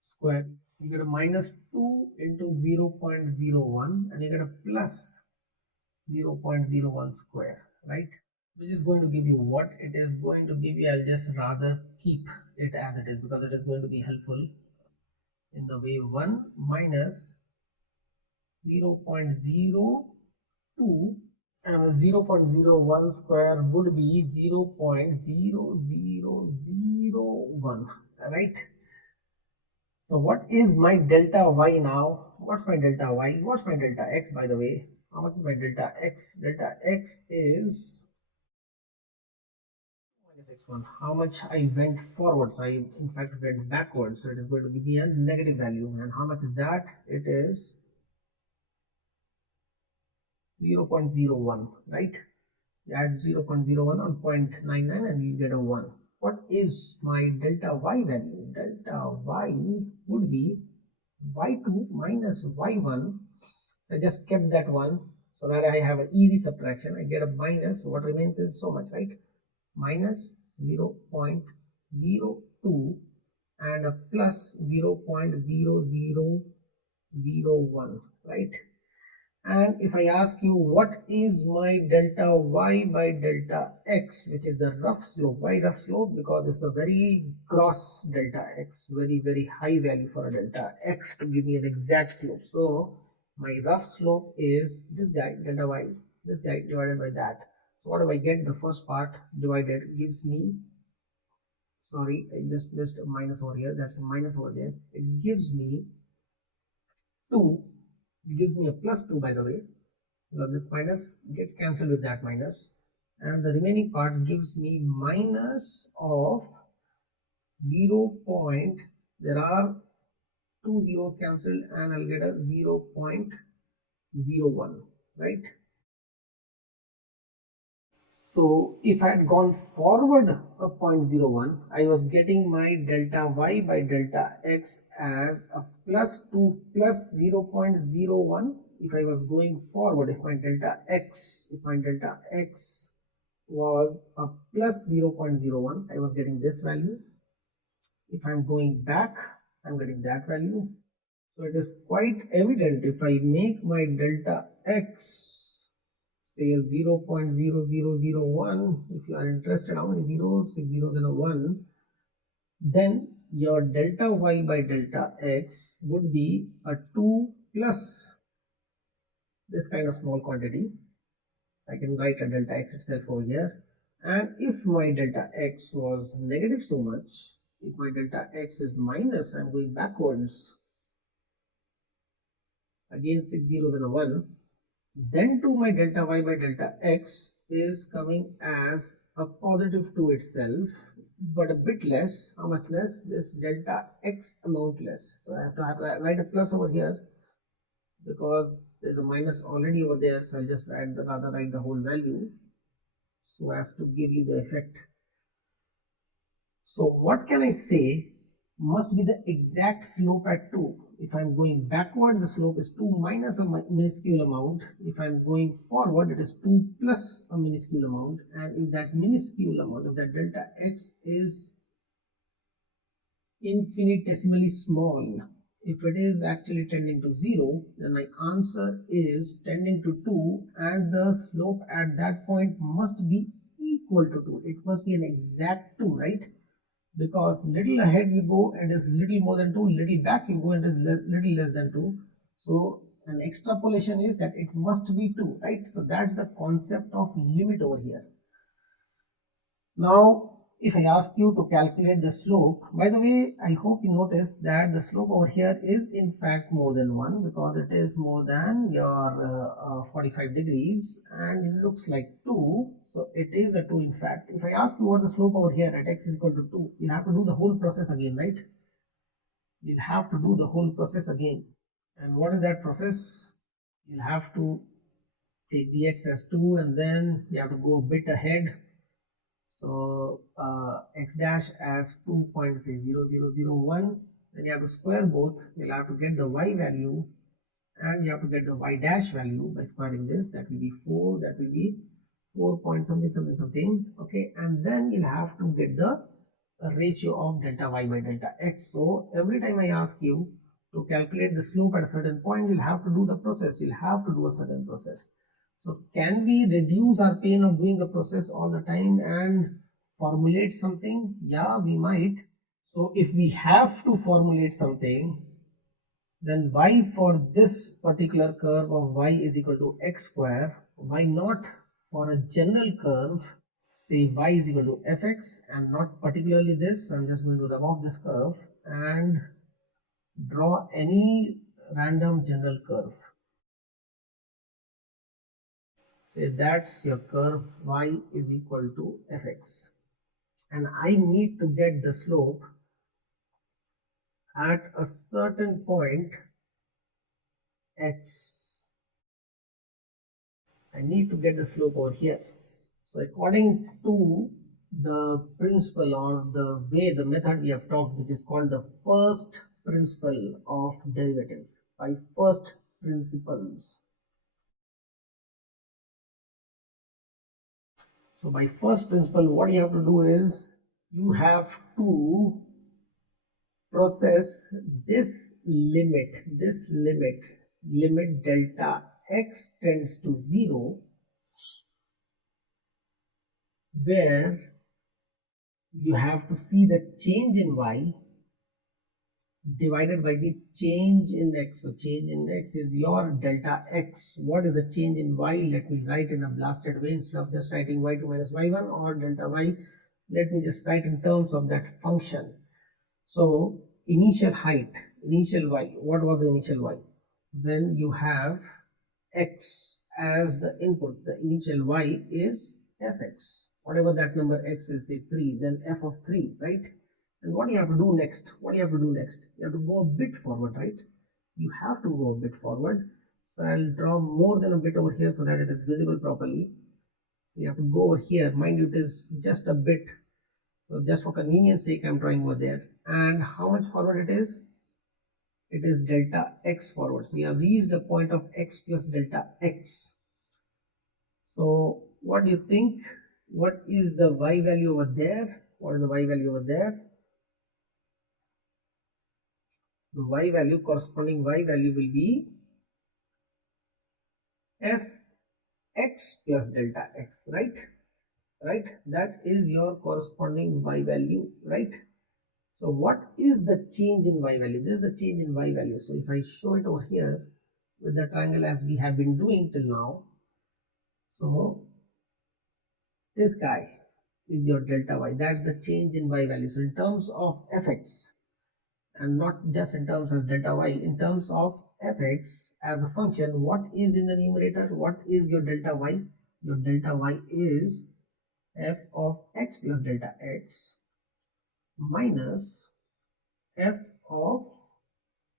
square. You get a minus 2 into 0.01 and you get a plus 0.01 square, right? Which is going to give you what? It is going to give you, I'll just rather keep it as it is because it is going to be helpful in the way 1 minus 0.02 and 0.01 square would be 0.0001, right? So what is my delta y now? What's my delta y? What's my delta x, by the way? How much is my delta x? Delta x is minus x1. How much I went forwards? I in fact went backwards, so it is going to give me a negative value. And how much is that? It is 0.01, right? You add 0.01 on 0.99 and you get a 1. What is my delta y value? Delta y would be y2 minus y1. So I just kept that one so that I have an easy subtraction. I get a minus, so what remains is so much, right? Minus 0.02 and a plus 0.0001, right? And if I ask you what is my delta y by delta x, which is the rough slope. Why rough slope? Because it's a very gross delta x, very high value for a delta x to give me an exact slope. So my rough slope is this guy, delta y, this guy divided by that. So what do I get? The first part divided gives me, sorry, I just missed a minus over here, that's a minus over there. It gives me 2, it gives me a plus 2, by the way. Now this minus gets cancelled with that minus, and the remaining part gives me minus of 0. There are two zeros cancelled and I'll get a 0.01, right? So if I had gone forward a 0.01, I was getting my delta y by delta x as a plus 2 plus 0.01. If I was going forward, if my delta x was a plus 0.01, I was getting this value. If I'm going back, I'm getting that value. So it is quite evident if I make my delta x say a 0.0001, if you are interested how many zeros, 6 zeros and a 1, then your delta y by delta x would be a 2 plus this kind of small quantity. So I can write a delta x itself over here. And if my delta x was negative so much, if my delta x is minus, I'm going backwards, again 6 zeros and a 1, then to my delta y by delta x is coming as a positive 2 itself, but a bit less. How much less? This delta x amount less. So I have to write a plus over here because there's a minus already over there. So I'll just write the whole value so as to give you the effect. So what can I say must be the exact slope at 2. If I'm going backward, the slope is 2 minus a minuscule amount. If I'm going forward, it is 2 plus a minuscule amount. And if that minuscule amount, if that delta x is infinitesimally small, if it is actually tending to 0, then my answer is tending to 2, and the slope at that point must be equal to 2. It must be an exact 2, right? Because little ahead you go and is little more than 2, little back you go and is little less than 2. So an extrapolation is that it must be 2, right? So that's the concept of limit over here. Now if I ask you to calculate the slope, by the way, I hope you notice that the slope over here is in fact more than 1 because it is more than your 45 degrees and it looks like 2. So it is a 2 in fact. If I ask you what's the slope over here at x is equal to 2, you'll have to do the whole process again, right? You'll have to do the whole process again. And what is that process? You'll have to take the x as 2 and then you have to go a bit ahead. So x dash as 2.0001, then you have to square both. You'll have to get the y value and you have to get the y dash value by squaring this. That will be 4, that will be 4 point something something something, okay, and then you'll have to get the ratio of delta y by delta x. So every time I ask you to calculate the slope at a certain point, you'll have to do the process, you'll have to do a certain process. So can we reduce our pain of doing the process all the time and formulate something? Yeah, we might. So if we have to formulate something, then why for this particular curve of y is equal to x square, why not for a general curve, say y is equal to fx and not particularly this? I'm just going to rub off this curve and draw any random general curve. Say that's your curve y is equal to fx, and I need to get the slope at a certain point x. I need to get the slope over here. So according to the principle or the way, the method we have talked, which is called the first principle of derivative, by first principles. So by first principle, what you have to do is you have to process this limit delta x tends to 0, where you have to see the change in y divided by the change in x. So change in x is your delta x. What is the change in y? Let me write in a blasted way. Instead of just writing y2 minus y1 or delta y, let me just write in terms of that function. So initial height, initial y, what was the initial y? Then you have x as the input. The initial y is fx. Whatever that number x is, say 3, then f of 3, right? And what you have to do next? What you have to do next? You have to go a bit forward, right? You have to go a bit forward. So I'll draw more than a bit over here so that it is visible properly. So you have to go over here. Mind you, it is just a bit. So just for convenience sake, I'm drawing over there. And how much forward it is? It is delta x forward. So you have reached a point of x plus delta x. So what do you think? What is the y value over there? What is the y value over there? The y value, corresponding y value will be f x plus delta x, right? Right, that is your corresponding y value, right? So what is the change in y value? This is the change in y value. So if I show it over here with the triangle as we have been doing till now, so this guy is your delta y. That's the change in y value. So in terms of fx, and not just in terms as delta y, in terms of fx as a function, what is in the numerator? What is your delta y? Your delta y is f of x plus delta x minus f of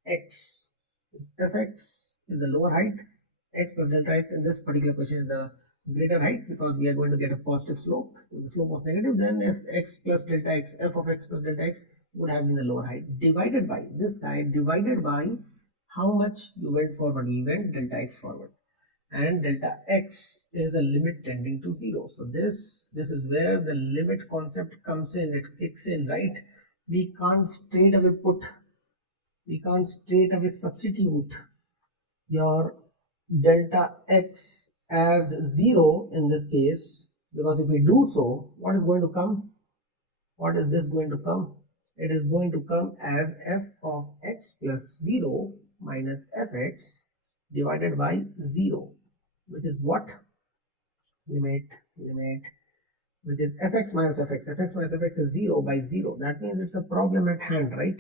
x. Is fx is the lower height, x plus delta x in this particular question is the greater height, because we are going to get a positive slope. If the slope was negative, then if x plus delta x, f of x plus delta x would have been the lower height, divided by this guy, divided by how much you went forward. You went delta x forward, and delta x is a limit tending to 0. So this is where the limit concept comes in. It kicks in, right? We can't straight away substitute your delta x as 0 in this case, because if we do so, what is going to come? What is this going to come? It is going to come as f of x plus 0 minus fx divided by 0, which is what? Limit, which is fx minus fx. Fx minus fx is 0 by 0. That means it's a problem at hand, right?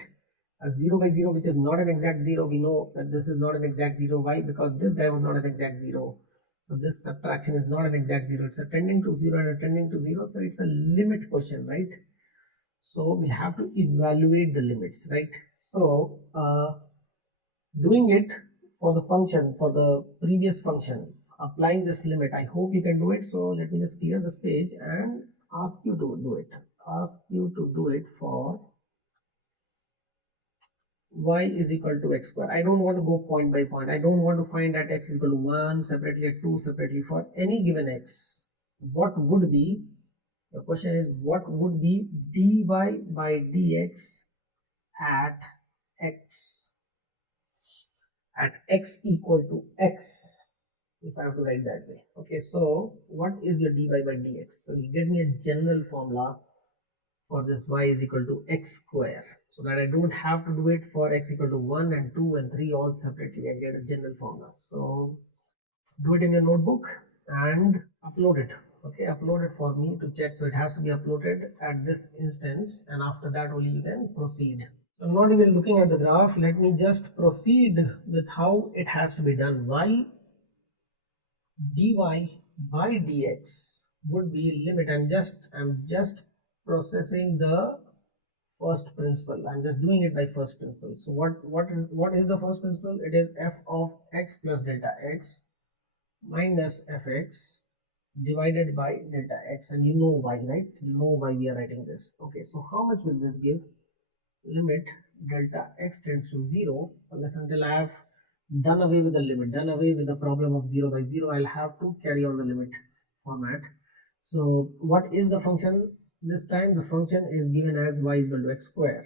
A 0 by 0, which is not an exact 0. We know that this is not an exact 0. Why? Because this guy was not an exact 0. So this subtraction is not an exact 0. It's a tending to 0 and a tending to 0. So it's a limit question, right? So we have to evaluate the limits, right? So doing it for the function, for the previous function, applying this limit, I hope you can do it. So let me just clear this page and ask you to do it. Ask you to do it for y is equal to x square. I don't want to go point by point. I don't want to find that x is equal to 1 separately or 2 separately. For any given x, what would be, the question is, what would be dy by dx at x equal to x, if I have to write that way. Okay, so what is your dy by dx? So you give me a general formula for this y is equal to x square, so that I don't have to do it for x equal to 1 and 2 and 3 all separately. I get a general formula. So do it in your notebook and upload it. Okay, upload it for me to check. So it has to be uploaded at this instance, and after that only you can proceed. So I'm not even looking at the graph. Let me just proceed with how it has to be done. Y dy by dx would be limit. I'm just processing the first principle. I'm just doing it by first principle. So what is the first principle? It is f of x plus delta x minus fx divided by delta x, and you know why, right? You know why we are writing this. Okay, so how much will this give? Limit delta x tends to 0, unless until I have done away with the limit, done away with the problem of 0 by 0, I'll have to carry on the limit format. So what is the function? This time the function is given as y is equal to x square.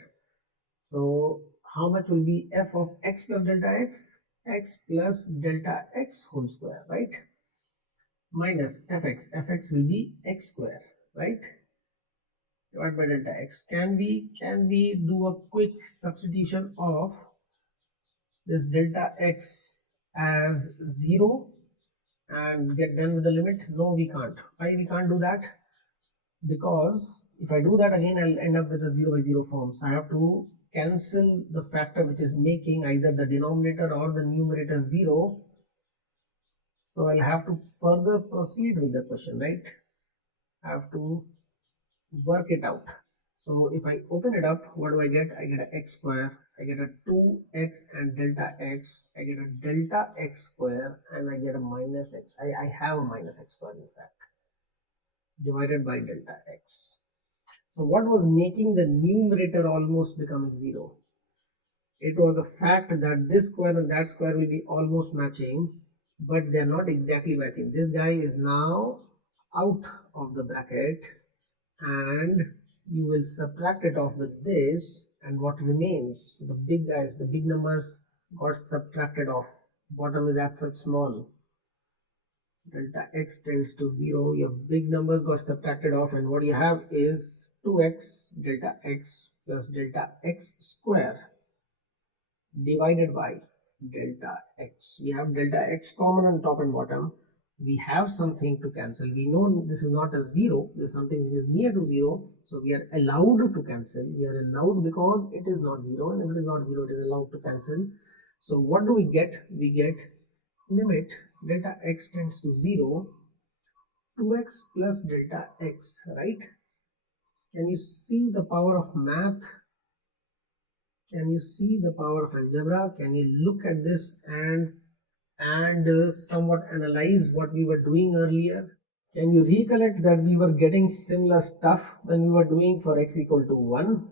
So how much will be f of x plus delta x? X plus delta x whole square, right? Minus fx will be x square, right? Divided by delta x. Can we do a quick substitution of this delta x as 0 and get done with the limit? No, we can't. Why we can't do that? Because if I do that again, I'll end up with a 0 by 0 form. So I have to cancel the factor which is making either the denominator or the numerator 0. So I'll have to further proceed with the question, right? I have to work it out. So if I open it up, what do I get? I get a x square, I get a 2x and delta x, I get a delta x square, and I get a minus x. I have a minus x square in fact, divided by delta x. So what was making the numerator almost becoming 0? It was the fact that this square and that square will be almost matching, but they are not exactly matching. This guy is now out of the bracket, and you will subtract it off with this, and what remains? So the big guys, the big numbers got subtracted off. Bottom is as such small. Delta x tends to 0. Your big numbers got subtracted off, and what you have is 2x delta x plus delta x square divided by delta x. We have delta x common on top and bottom. We have something to cancel. We know this is not a 0. This is something which is near to 0. So we are allowed to cancel. We are allowed because it is not 0. And if it is not 0, it is allowed to cancel. So what do we get? We get limit delta x tends to 0, 2x plus delta x, right? Can you see the power of math? Can you see the power of algebra? Can you look at this and somewhat analyze what we were doing earlier? Can you recollect that we were getting similar stuff when we were doing for x equal to 1?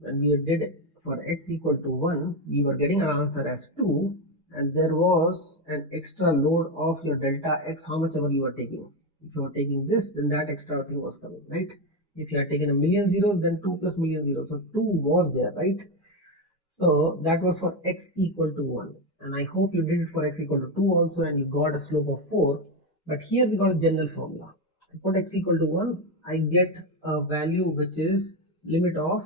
When we did for x equal to 1, we were getting our answer as 2, and there was an extra load of your delta x, how much ever you were taking. If you were taking this, then that extra thing was coming, right? If you had taken a million zeros, then 2 plus million zeros. So 2 was there, right? So that was for x equal to 1, and I hope you did it for x equal to 2 also, and you got a slope of 4. But here we got a general formula. I put x equal to 1, I get a value which is limit of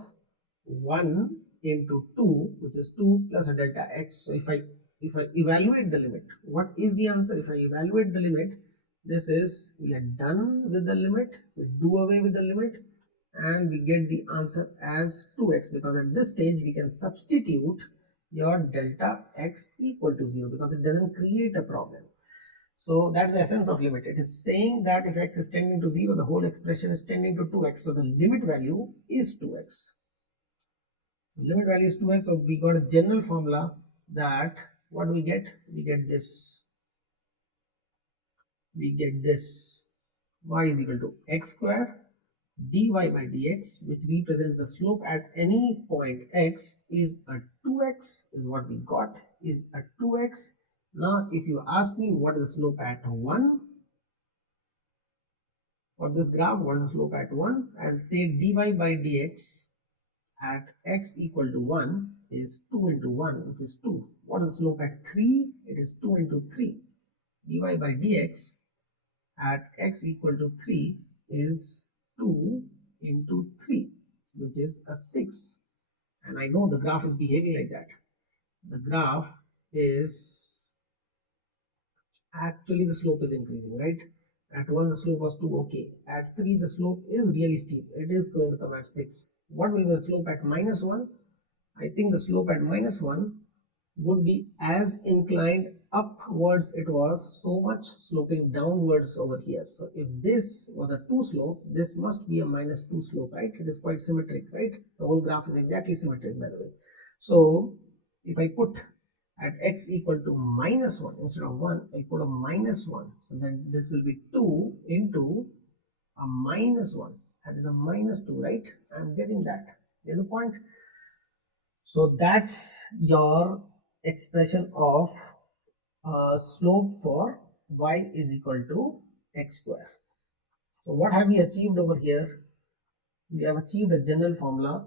1 into 2, which is 2 plus a delta x. So if I evaluate the limit, what is the answer? If I evaluate the limit, this is, we are done with the limit, we do away with the limit, and we get the answer as 2x, because at this stage we can substitute your delta x equal to 0 because it doesn't create a problem. So that's the essence of limit. It is saying that if x is tending to 0, the whole expression is tending to 2x. So the limit value is 2x. So limit value is 2x. So we got a general formula that what do we get? We get this. We get this. Y is equal to x square dy by dx, which represents the slope at any point x, is a 2x, is what we got, is a 2x. Now if you ask me what is the slope at 1 for this graph, what is the slope at 1, I'll say dy by dx at x equal to 1 is 2 into 1, which is 2. What is the slope at 3? It is 2 into 3. dy by dx at x equal to 3 is 2 into 3, which is a 6. And I know the graph is behaving like that. The graph is actually, the slope is increasing, right? At 1 the slope was 2, okay. At 3 the slope is really steep. It is going to come at 6. What will be the slope at minus 1? I think the slope at minus 1 would be as inclined upwards it was, so much sloping downwards over here. So if this was a 2 slope, this must be a minus 2 slope, right? It is quite symmetric, right? The whole graph is exactly symmetric, by the way. So if I put at x equal to minus 1 instead of 1, I put a minus 1. So then this will be 2 into a minus 1. That is a minus 2, right? I am getting that. You know the point? So that's your expression of slope for y is equal to x square. So what have we achieved over here? We have achieved a general formula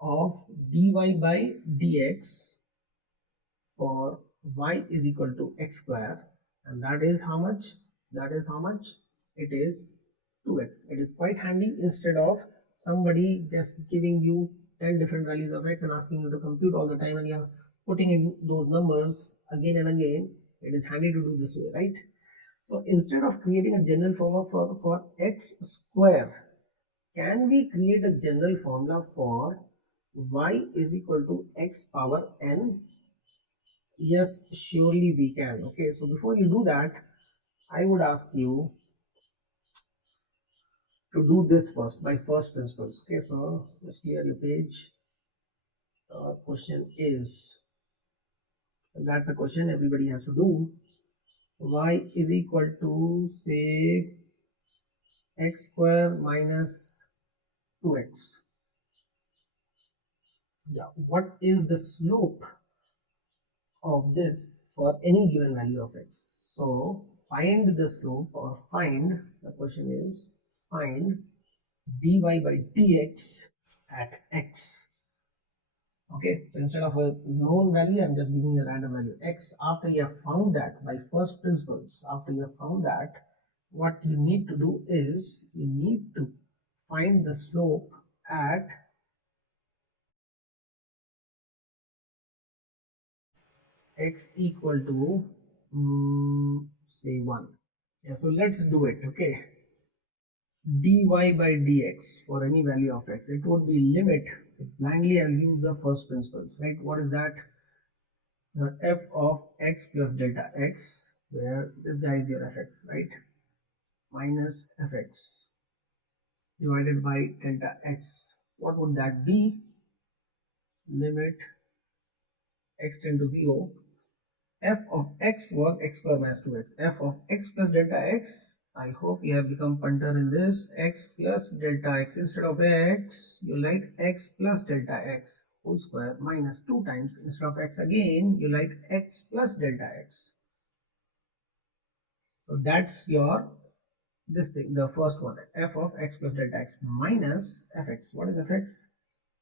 of dy by dx for y is equal to x square, and that is how much? That is how much? It is 2x. It is quite handy. Instead of somebody just giving you 10 different values of x and asking you to compute all the time, and you're putting in those numbers again and again, it is handy to do this way, right? So instead of creating a general formula for x square, can we create a general formula for y is equal to x power n? Yes, surely we can. Okay, so before you do that, I would ask you to do this first by first principles. Okay, so just clear your page. Question is, and that's the question everybody has to do. Y is equal to, say, x square minus 2x. Yeah, what is the slope of this for any given value of x? So find the slope, or find, the question is, find dy by dx at x. Okay, so instead of a known value, I'm just giving you a random value x. After you have found that by first principles, after you have found that, what you need to do is you need to find the slope at x equal to say 1. Yeah, so let's do it. Okay, dy by dx for any value of x, it would be limit. Blindly I'll use the first principles, right? What is that? The f of x plus delta x, where this guy is your fx, right, minus fx divided by delta x. What would that be? Limit x tend to 0. F of x was x square minus 2x. F of x plus delta x, I hope you have become punter in this. X plus delta x, instead of x you write x plus delta x whole square minus 2 times, instead of x again you write x plus delta x. So that's your this thing, the first one, f of x plus delta x minus fx. What is fx?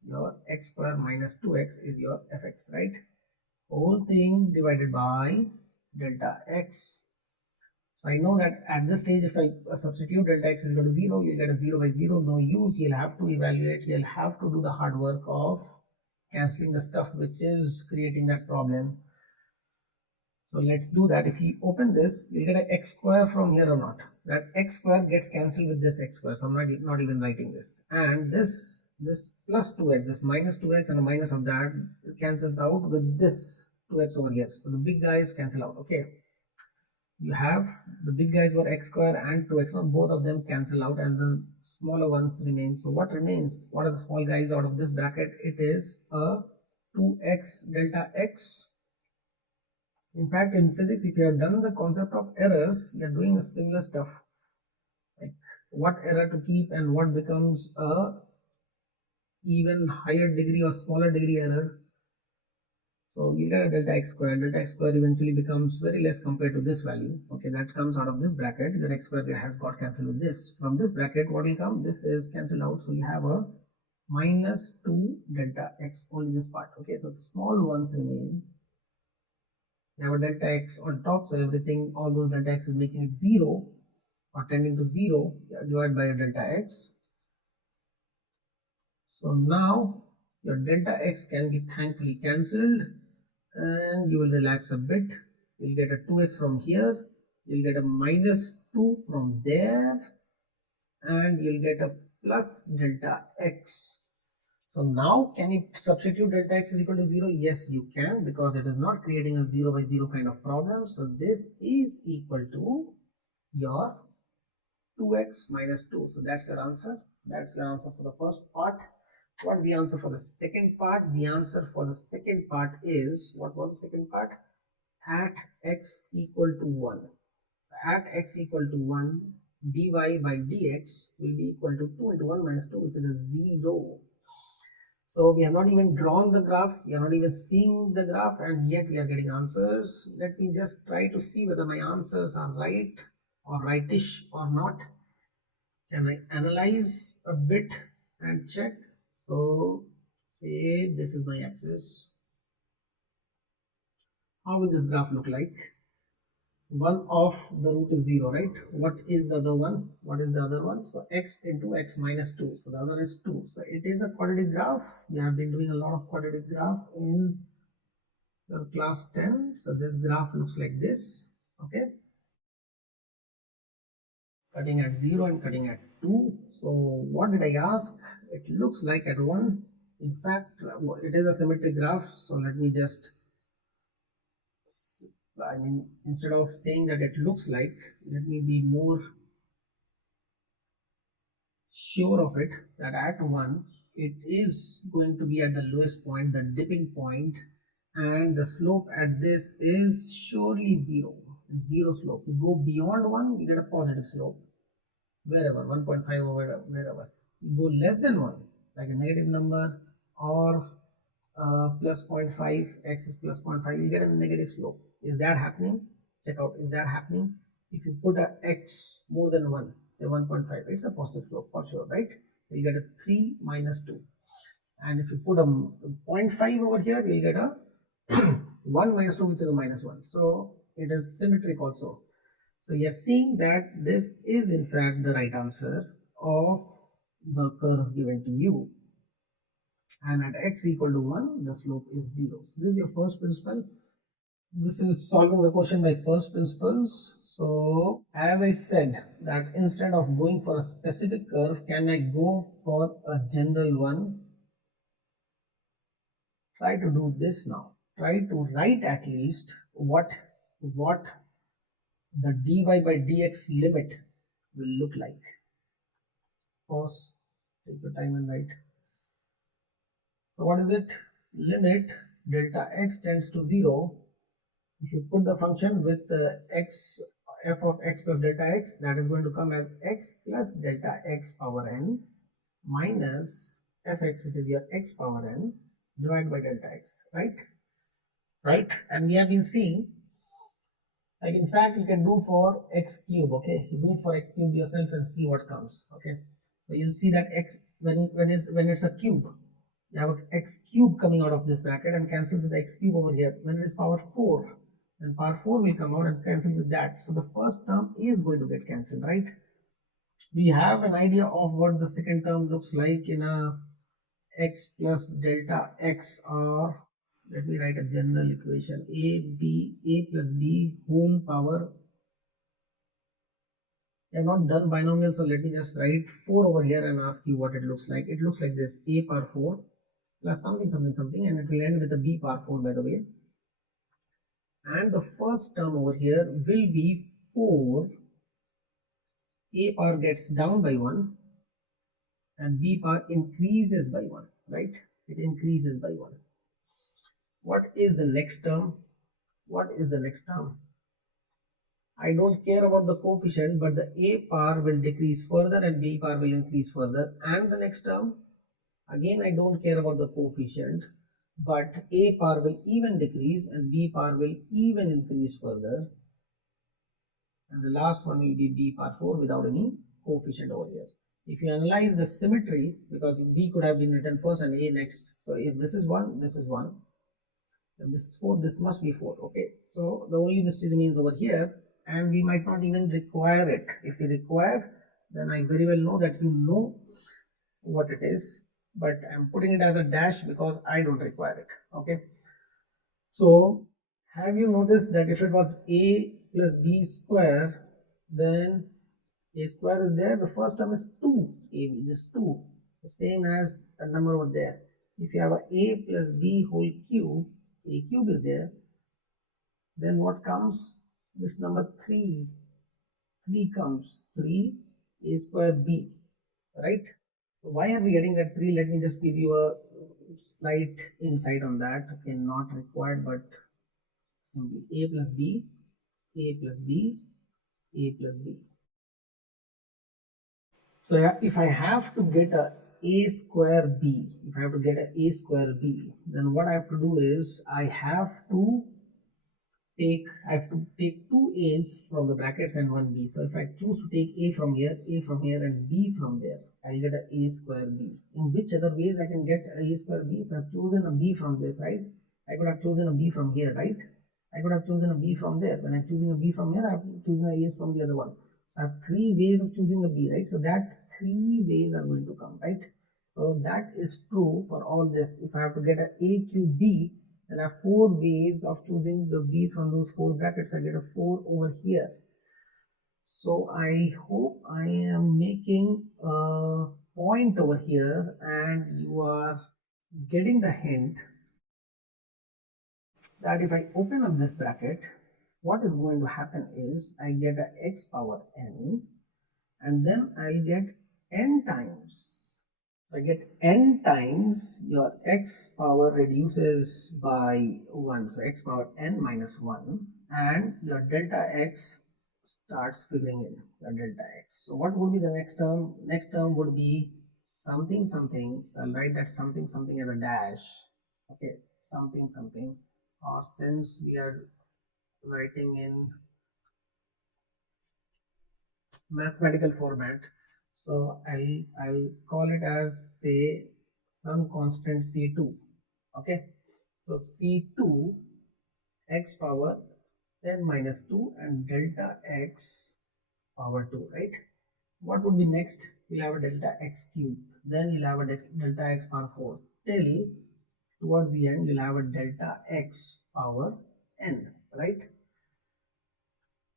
Your x square minus 2x is your fx, right? Whole thing divided by delta x. So I know that at this stage, if I substitute delta x is equal to 0, you'll get a 0 by 0, no use. You'll have to evaluate, you'll have to do the hard work of cancelling the stuff which is creating that problem. So let's do that. If you open this, you'll get an x square from here or not. That x square gets cancelled with this x square, so I'm not even writing this. And this plus 2x, this minus 2x and a minus of that cancels out with this 2x over here. So the big guys cancel out. Okay, you have the big guys were x square and 2x, so both of them cancel out and the smaller ones remain. So what remains? What are the small guys out of this bracket? It is a 2x delta x. In fact, in physics, if you have done the concept of errors, you are doing similar stuff, like what error to keep and what becomes a even higher degree or smaller degree error. So you get a delta x square. Delta x square eventually becomes very less compared to this value. Okay, that comes out of this bracket. Your x square has got cancelled with this. From this bracket, what will come? This is cancelled out. So you have a minus 2 delta x, only this part. Okay, so the small ones remain. You have a delta x on top, so everything, all those delta x is making it 0 or tending to 0, divided by a delta x. So now your delta x can be thankfully cancelled and you will relax a bit. You'll get a 2x from here, you'll get a minus 2 from there, and you'll get a plus delta x. So now can you substitute delta x is equal to 0? Yes, you can, because it is not creating a 0 by 0 kind of problem. So this is equal to your 2x minus 2. So that's your answer. That's your answer for the first part. What is the answer for the second part? The answer for the second part is, what was the second part? At x equal to 1. So at x equal to 1, dy by dx will be equal to 2 into 1 minus 2, which is a 0. So we have not even drawn the graph, we are not even seeing the graph, and yet we are getting answers. Let me just try to see whether my answers are right or rightish or not. Can I analyze a bit and check? So say this is my axis. How will this graph look like? One of the root is 0, right? What is the other one? What is the other one? So x into x minus 2. So the other is 2. So it is a quadratic graph. We have been doing a lot of quadratic graph in class 10. So this graph looks like this. Okay. Cutting at 0 and cutting at 2. So what did I ask? It looks like at 1. In fact, it is a symmetric graph. So let me just, instead of saying that it looks like, let me be more sure of it that at 1 it is going to be at the lowest point, the dipping point, and the slope at this is surely 0. It's 0 slope. You go beyond 1, you get a positive slope wherever, 1.5 or wherever. You go less than 1, like a negative number, or plus 0.5, x is plus 0.5, you get a negative slope. Is that happening? Check out, is that happening? If you put a x more than 1, say 1.5, it's a positive slope for sure, right? You get a 3 minus 2. And if you put a 0.5 over here, you'll get a 1 minus 2, which is a minus 1. So it is symmetric also. So you're seeing that this is in fact the right answer of the curve given to you. And at x equal to 1, the slope is 0. So this is your first principle. This is solving the question by first principles. So as I said that instead of going for a specific curve, can I go for a general one? Try to do this now. Try to write at least what the dy by dx limit will look like. Pause, take your time and write. So what is it? Limit delta x tends to 0. If you put the function with x, f of x plus delta x, that is going to come as x plus delta x power n minus fx, which is your x power n, divided by delta x, right? Right? And we have been seeing, like in fact, you can do for x cube, okay? You do it for x cube yourself and see what comes, okay? So you'll see that x, when it's a cube, you have an x cube coming out of this bracket and cancels with the x cube over here. When it is power 4, then power 4 will come out and cancel with that. So the first term is going to get cancelled, right? Do you have an idea of what the second term looks like in a x plus delta x, or let me write a general equation, a plus b whole power. I have not done binomial, so let me just write 4 over here and ask you what it looks like. It looks like this: a power 4 plus something something something, and it will end with a b power 4, by the way. And the first term over here will be 4. A power gets down by 1 and b power increases by 1, right? It increases by 1. What is the next term? What is the next term? I don't care about the coefficient, but the a power will decrease further and b power will increase further. And the next term, again, I don't care about the coefficient, but a power will even decrease and b power will even increase further. And the last one will be b power 4 without any coefficient over here. If you analyze the symmetry, because b could have been written first and a next. So if this is 1, this is 1. If this is 4, this must be 4. Okay. So the only mystery remains over here, and we might not even require it. If we require, then I very well know that you know what it is, but I'm putting it as a dash because I don't require it. Okay. So have you noticed that if it was a plus b square, then a square is there, the first term is 2ab, this 2, the same as the number over there. If you have a plus b whole cube, a cube is there, then what comes? This number 3 comes, 3 a square b, right? So why are we getting that 3? Let me just give you a slight insight on that. Okay, not required, but simply a plus b, a plus b, a plus b. So if I have to get a square b, if I have to get a square b, then what I have to do is I have to take two a's from the brackets and one b. So if I choose to take a from here and b from there, I'll get a square b. In which other ways I can get a square b? So I've chosen a b from this, right? I could have chosen a b from here, right? I could have chosen a b from there. When I'm choosing a b from here, I've chosen a a's from the other one. So I have 3 ways of choosing the b, right? So that 3 ways are going to come, right? So that is true for all this. If I have to get a cube b, then I have 4 ways of choosing the b's from those 4 brackets. I get a 4 over here. So I hope I am making a point over here and you are getting the hint that if I open up this bracket, what is going to happen is I get a x power n, and then I'll get n times. So I get n times your x power reduces by 1. So x power n minus 1, and your delta x starts figuring in your delta x. So what would be the next term? Next term would be something something. So I'll write that something something as a dash. Okay, something something. Or since we are writing in mathematical format, so I'll call it as, say, some constant c2. Okay, so c2 x power n minus 2 and delta x power 2, right? What would be next? We'll have a delta x cube, then you'll have a delta x power 4, till towards the end you'll have a delta x power n, right?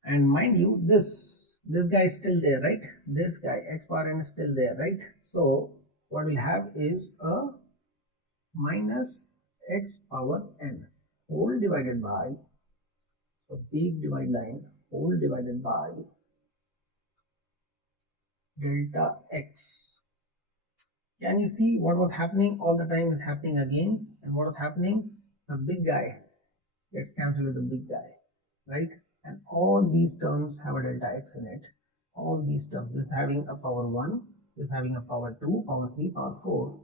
And mind you, this guy is still there, right? This guy x power n is still there, right? So what we'll have is a minus x power n whole divided by, so big divide line, whole divided by delta x. Can you see what was happening all the time is happening again? And what is happening? The big guy gets cancelled with the big guy, right? And all these terms have a delta x in it. All these terms, this having a power 1, this having a power 2, power 3, power 4.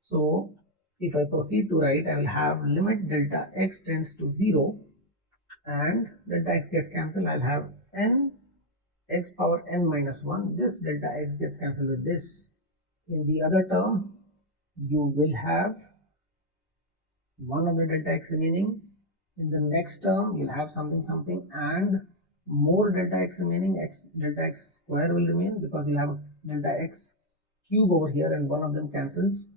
So if I proceed to write, I will have limit delta x tends to 0 and delta x gets cancelled. I'll have n x power n minus 1. This delta x gets cancelled with this. In the other term, you will have one of the delta x remaining. In the next term, you'll have something something and more delta x remaining. Delta x square will remain because you'll have a delta x cube over here and one of them cancels.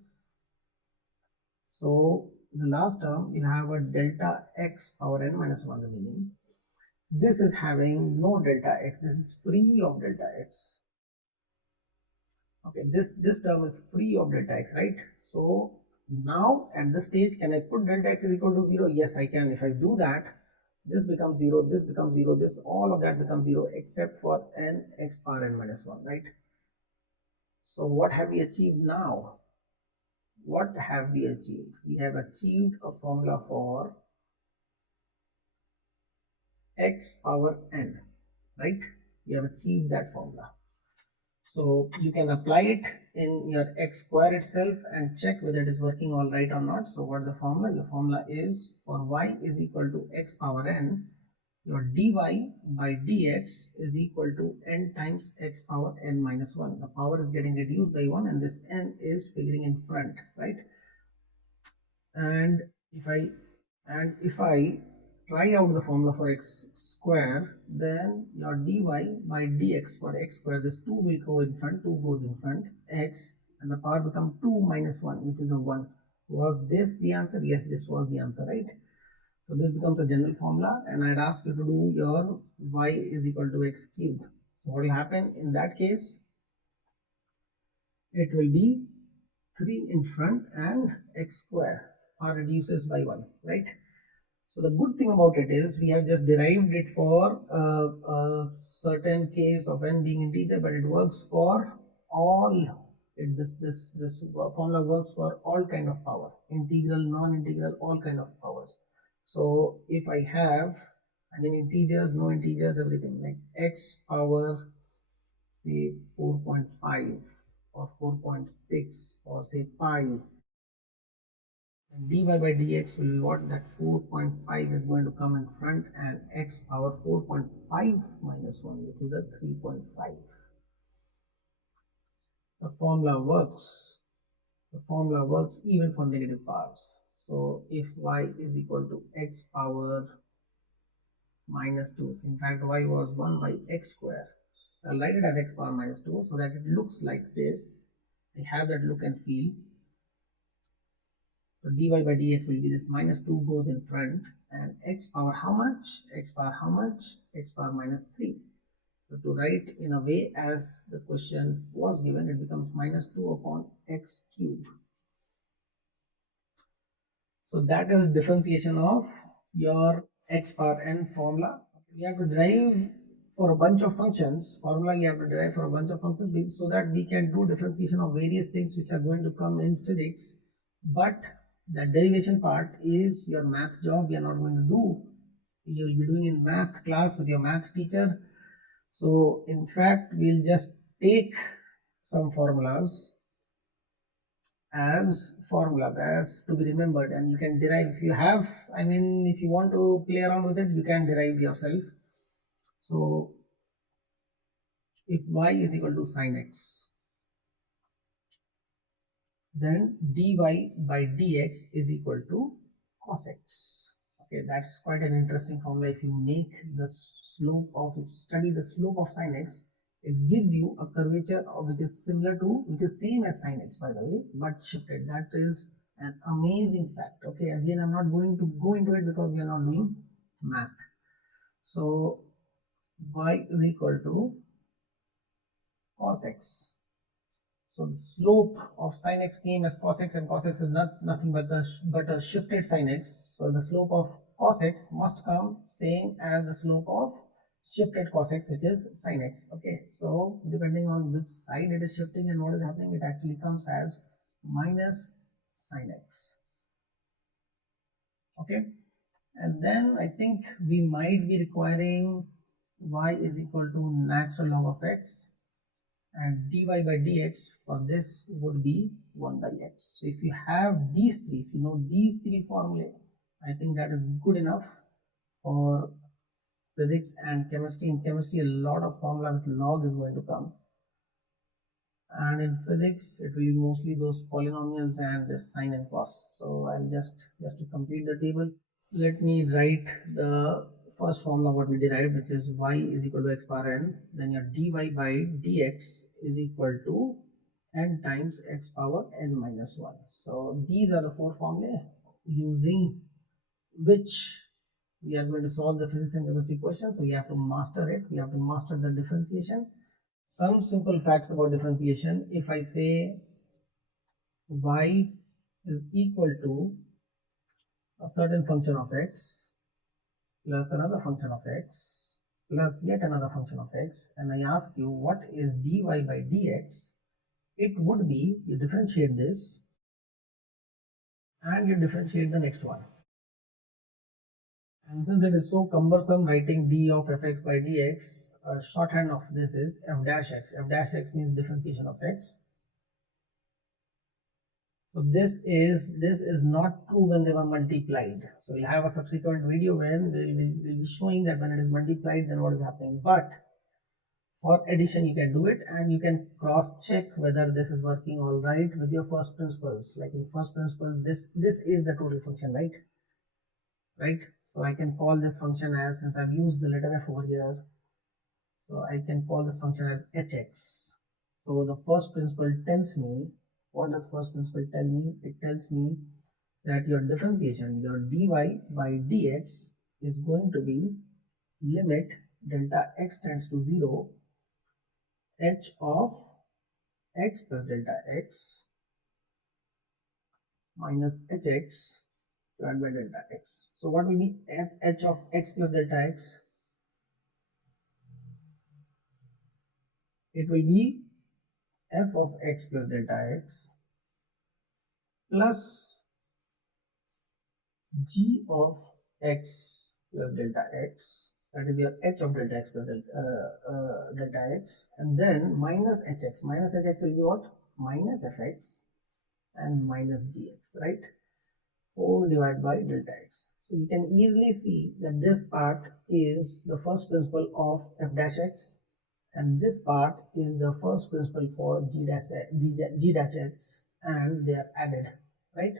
So the last term, you'll have a delta x power n minus 1 remaining. This is having no delta x. This is free of delta x. Okay, this term is free of delta x, right? So now at this stage, can I put delta x is equal to 0? Yes, I can. If I do that, this becomes 0, this becomes 0, this, all of that becomes 0 except for n x power n minus 1, right? So what have we achieved now? What have we achieved? We have achieved a formula for x power n, right? We have achieved that formula. So you can apply it in your x square itself and check whether it is working all right or not. So what's the formula? The formula is for y is equal to x power n, your dy by dx is equal to n times x power n minus 1. The power is getting reduced by 1 and this n is figuring in front, right? And if I try out the formula for x square, then your dy by dx for x square, this 2 will go in front, 2 goes in front, x, and the power become 2 minus 1, which is a 1. Was this the answer? Yes, this was the answer, right? So this becomes a general formula, and I'd ask you to do your y is equal to x cubed. So what will happen in that case? It will be 3 in front and x square or reduces by 1, right? So the good thing about it is we have just derived it for a certain case of n being integer, but it works for all. This formula works for all kind of power, integral, non-integral, all kind of powers. So if I have, I mean, integers, no integers, everything, like x power, say 4.5 or 4.6 or say pi, and dy by dx will be what? That 4.5 is going to come in front and x power 4.5 minus 1, which is a 3.5. The formula works. The formula works even for negative powers. So if y is equal to x power minus 2, so in fact y was 1 by x square. So I'll write it as x power minus 2 so that it looks like this. I have that look and feel. So dy by dx will be this minus 2 goes in front and x power how much? X power how much? X power minus 3. So to write in a way as the question was given, it becomes minus 2 upon x cube. So that is differentiation of your x power n formula. We have to derive for a bunch of functions, formula you have to derive for a bunch of functions so that we can do differentiation of various things which are going to come in physics. But the derivation part is your math job. We are not going to do. You will be doing in math class with your math teacher. So in fact, we'll just take some formulas as to be remembered, and you can derive if you have, if you want to play around with it, you can derive yourself. So if y is equal to sine x, then dy by dx is equal to cos x. Okay, that's quite an interesting formula. If you make the slope of, if you study the slope of sine x, it gives you a curvature which is similar to, which is same as sine x, by the way, but shifted. That is an amazing fact. Okay, again, I'm not going to go into it because we are not doing math. So y is equal to cos x. So the slope of sin x came as cos x, and cos x is nothing but a shifted sin x. So the slope of cos x must come same as the slope of shifted cos x, which is sin x. Okay, so depending on which side it is shifting and what is happening, it actually comes as minus sin x. Okay, and then I think we might be requiring y is equal to natural log of x, and dy by dx for this would be 1 by x. So if you have these three, if you know these three formulae, I think that is good enough for physics and chemistry. In chemistry, a lot of formula with log is going to come, and in physics it will be mostly those polynomials and this sine and cos. So I'll just to complete the table, let me write the first formula what we derived, which is y is equal to x power n. Then your dy by dx is equal to n times x power n minus 1. So these are the four formulae using which we are going to solve the physics and chemistry questions. So we have to master it. We have to master the differentiation. Some simple facts about differentiation. If I say y is equal to a certain function of x plus another function of x plus yet another function of x, and I ask you what is dy by dx, it would be you differentiate this and you differentiate the next one. And since it is so cumbersome writing d of fx by dx, a shorthand of this is f dash x. F dash x means differentiation of x. So this is not true when they were multiplied. So we'll have a subsequent video when we'll be showing that when it is multiplied, then what is happening. But for addition, you can do it, and you can cross check whether this is working all right with your first principles. Like in first principle, this is the total function, right? So I can call this function as, since I've used the letter f over here, so I can call this function as hx. So the first principle tells me, what does first principle tell me? It tells me that your differentiation, your dy by dx is going to be limit delta x tends to 0 h of x plus delta x minus hx divided by delta x. So what will be h of x plus delta x? It will be f of x plus delta x plus g of x plus delta x, that is your h of delta x plus delta x, and then minus hx. Minus hx will be what? Minus fx and minus gx, right? Whole divided by delta x. So you can easily see that this part is the first principle of f dash x, and this part is the first principle for g dash x, and they are added, right?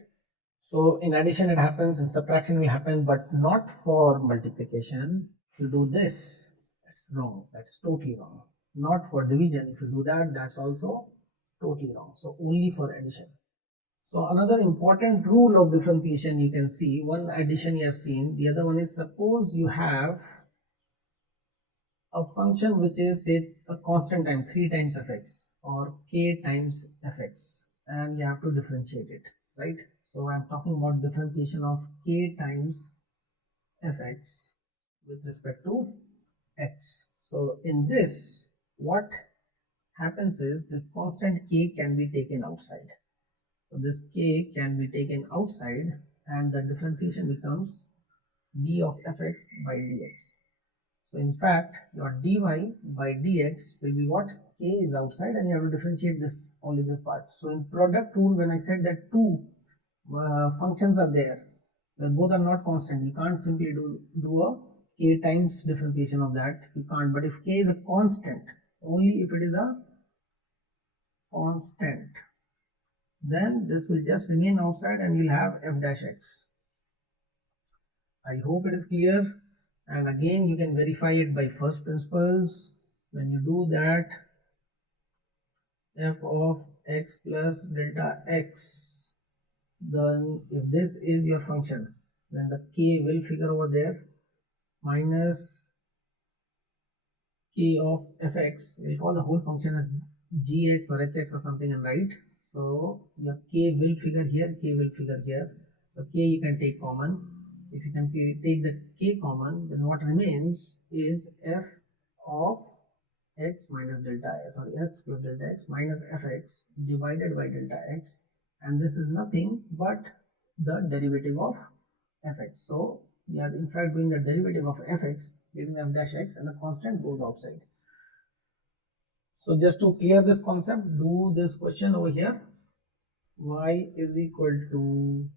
So in addition it happens, and subtraction will happen, but not for multiplication. If you do this, that's wrong. That's totally wrong. Not for division. If you do that, that's also totally wrong. So only for addition. So another important rule of differentiation, you can see, one addition you have seen, the other one is, suppose you have a function which is, say, a constant time 3 times fx or k times fx, and you have to differentiate it, right? So I'm talking about differentiation of k times fx with respect to x. So in this, what happens is this constant k can be taken outside. So this k can be taken outside and the differentiation becomes d of fx by dx. So in fact, your dy by dx will be what? K is outside and you have to differentiate this, only this part. So in product rule, when I said that two functions are there, where both are not constant, you can't simply do a k times differentiation of that. You can't. But if k is a constant, only if it is a constant, then this will just remain outside and you'll have f dash x. I hope it is clear. And again, you can verify it by first principles. When you do that, f of x plus delta x, then if this is your function, then the k will figure over there, minus k of fx. We'll call the whole function as gx or hx or something and write. So your k will figure here, k will figure here. So k you can take common. If you can take the k common, then what remains is f of x minus delta x, or x plus delta x minus fx divided by delta x, and this is nothing but the derivative of fx. So you are in fact doing the derivative of fx, getting f dash x, and the constant goes outside. So just to clear this concept, do this question over here. Y is equal to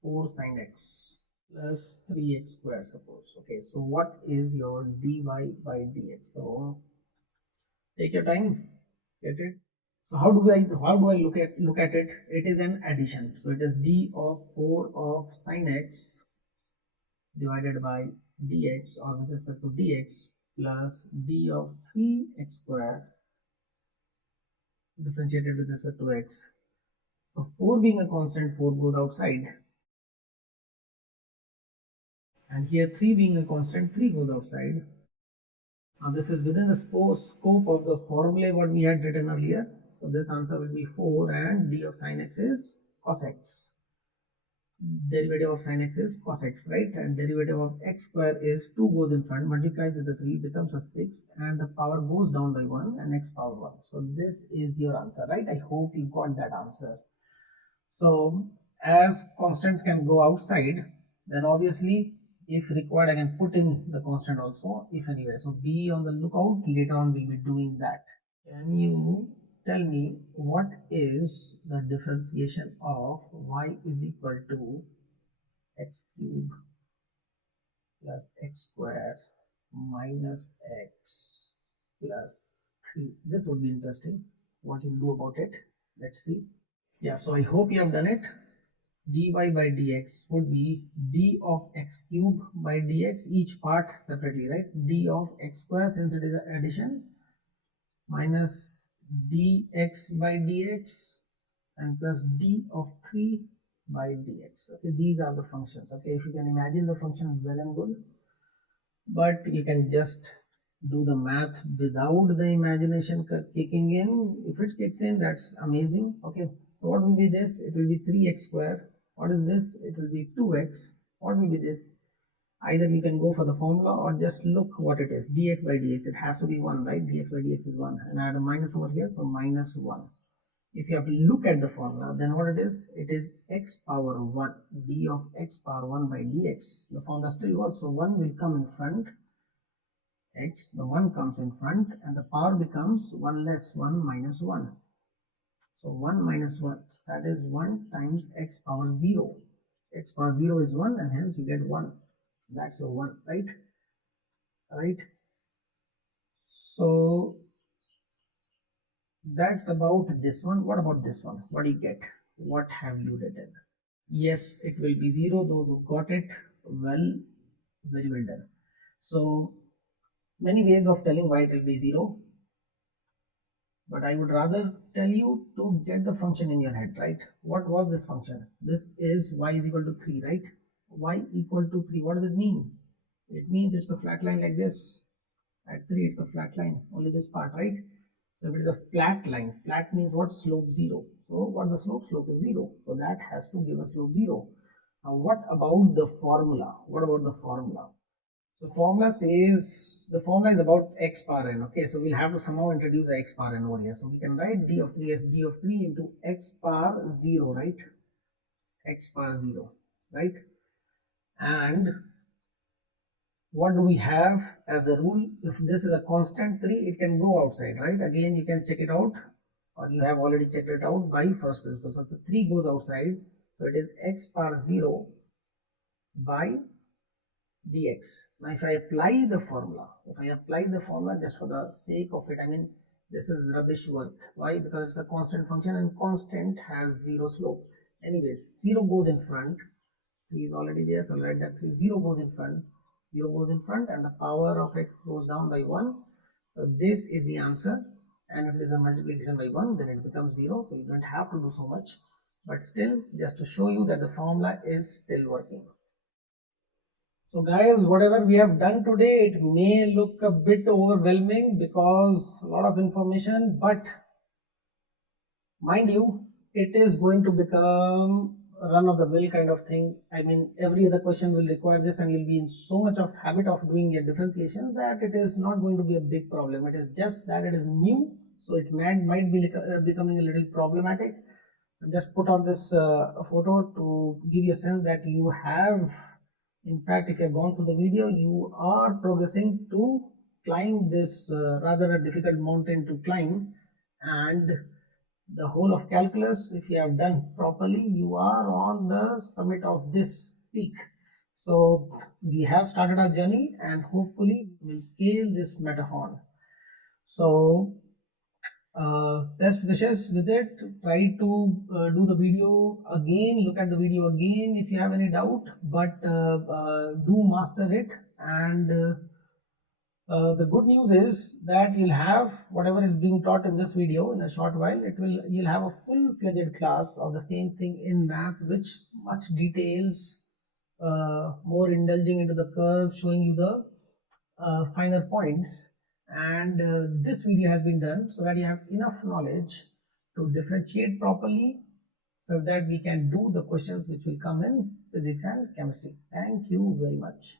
4 sine x plus 3x square, suppose. Okay, so what is your dy by dx? So take your time, get it. So how do I look at it? It is an addition. So it is d of 4 of sine x divided by dx, or with respect to dx, plus d of 3x square differentiated with respect to x. So 4 being a constant, 4 goes outside, and here 3 being a constant, 3 goes outside. Now this is within the scope of the formula what we had written earlier. So this answer will be 4, and d of sine x is cos x. Derivative of sine x is cos x, right? And derivative of x square is 2 goes in front, multiplies with the 3, becomes a 6, and the power goes down by 1, and x power 1. So this is your answer, right? I hope you got that answer. So as constants can go outside, then obviously if required I can put in the constant also, if anywhere. So be on the lookout, later on we'll be doing that. Can you tell me what is the differentiation of y is equal to x cube plus x square minus x plus 3? This would be interesting. What you do about it? Let's see. Yeah, so I hope you have done it. Dy by dx would be d of x cube by dx, each part separately, right? D of x square, since it is an addition, minus dx by dx, and plus d of 3 by dx. Okay, these are the functions. Okay, if you can imagine the function, well and good, but you can just do the math without the imagination kicking in. If it kicks in, that's amazing. Okay, so what will be this? It will be 3x square. What is this? It will be 2x. What will be this? Either you can go for the formula or just look what it is. Dx by dx, it has to be 1, right? Dx by dx is 1, and I had a minus over here, so minus 1. If you have to look at the formula, then what it is x power 1, d of x power 1 by dx. The formula still works, so 1 will come in front, x, the 1 comes in front, and the power becomes 1 less 1 minus 1. So 1 minus 1, that is 1 times x power 0. X power 0 is 1, and hence you get 1. That's your 1, right? Right? So that's about this one. What about this one? What do you get? What have you written? Yes, it will be 0. Those who got it, well, very well done. So many ways of telling why it will be 0, but I would rather tell you to get the function in your head, right? What was this function? This is y is equal to 3, right? Y equal to 3, what does it mean? It means it's a flat line like this. At 3 it's a flat line, only this part, right? So if it is a flat line, flat means what? Slope 0. So what the slope? Slope is 0. So that has to give a slope 0. Now what about the formula? What about the formula? So the formula is about x power n. Okay, so we'll have to somehow introduce x power n over here. So we can write d of 3 as d of 3 into x power 0, right? X power 0, right? And what do we have as a rule? If this is a constant 3, it can go outside, right? Again, you can check it out, or you have already checked it out by first principle. So the 3 goes outside, so it is x power 0 by dx. Now if I apply the formula, just for the sake of it, I mean, this is rubbish work. Why? Because it's a constant function and constant has 0 slope. Anyways, 0 goes in front, 3 is already there, so I'll write that 3, 0 goes in front, 0 goes in front, and the power of x goes down by 1. So this is the answer, and if it is a multiplication by 1, then it becomes 0, so you don't have to do so much, but still, just to show you that the formula is still working. So guys, whatever we have done today, it may look a bit overwhelming because a lot of information, but mind you, it is going to become a run of the mill kind of thing. I mean, every other question will require this, and you'll be in so much of habit of doing your differentiation that it is not going to be a big problem. It is just that it is new, so it might be becoming a little problematic. Just put on this photo to give you a sense that you have, in fact, if you have gone through the video, you are progressing to climb this rather a difficult mountain to climb, and the whole of calculus, if you have done properly, you are on the summit of this peak. So we have started our journey, and hopefully we'll scale this Matterhorn. So best wishes with it. Try to do the video again, look at the video again if you have any doubt, but do master it. And the good news is that you'll have whatever is being taught in this video in a short while. You'll have a full-fledged class of the same thing in math, which much details, more indulging into the curves, showing you the finer points. And this video has been done so that you have enough knowledge to differentiate properly, such that we can do the questions which will come in physics and chemistry. Thank you very much.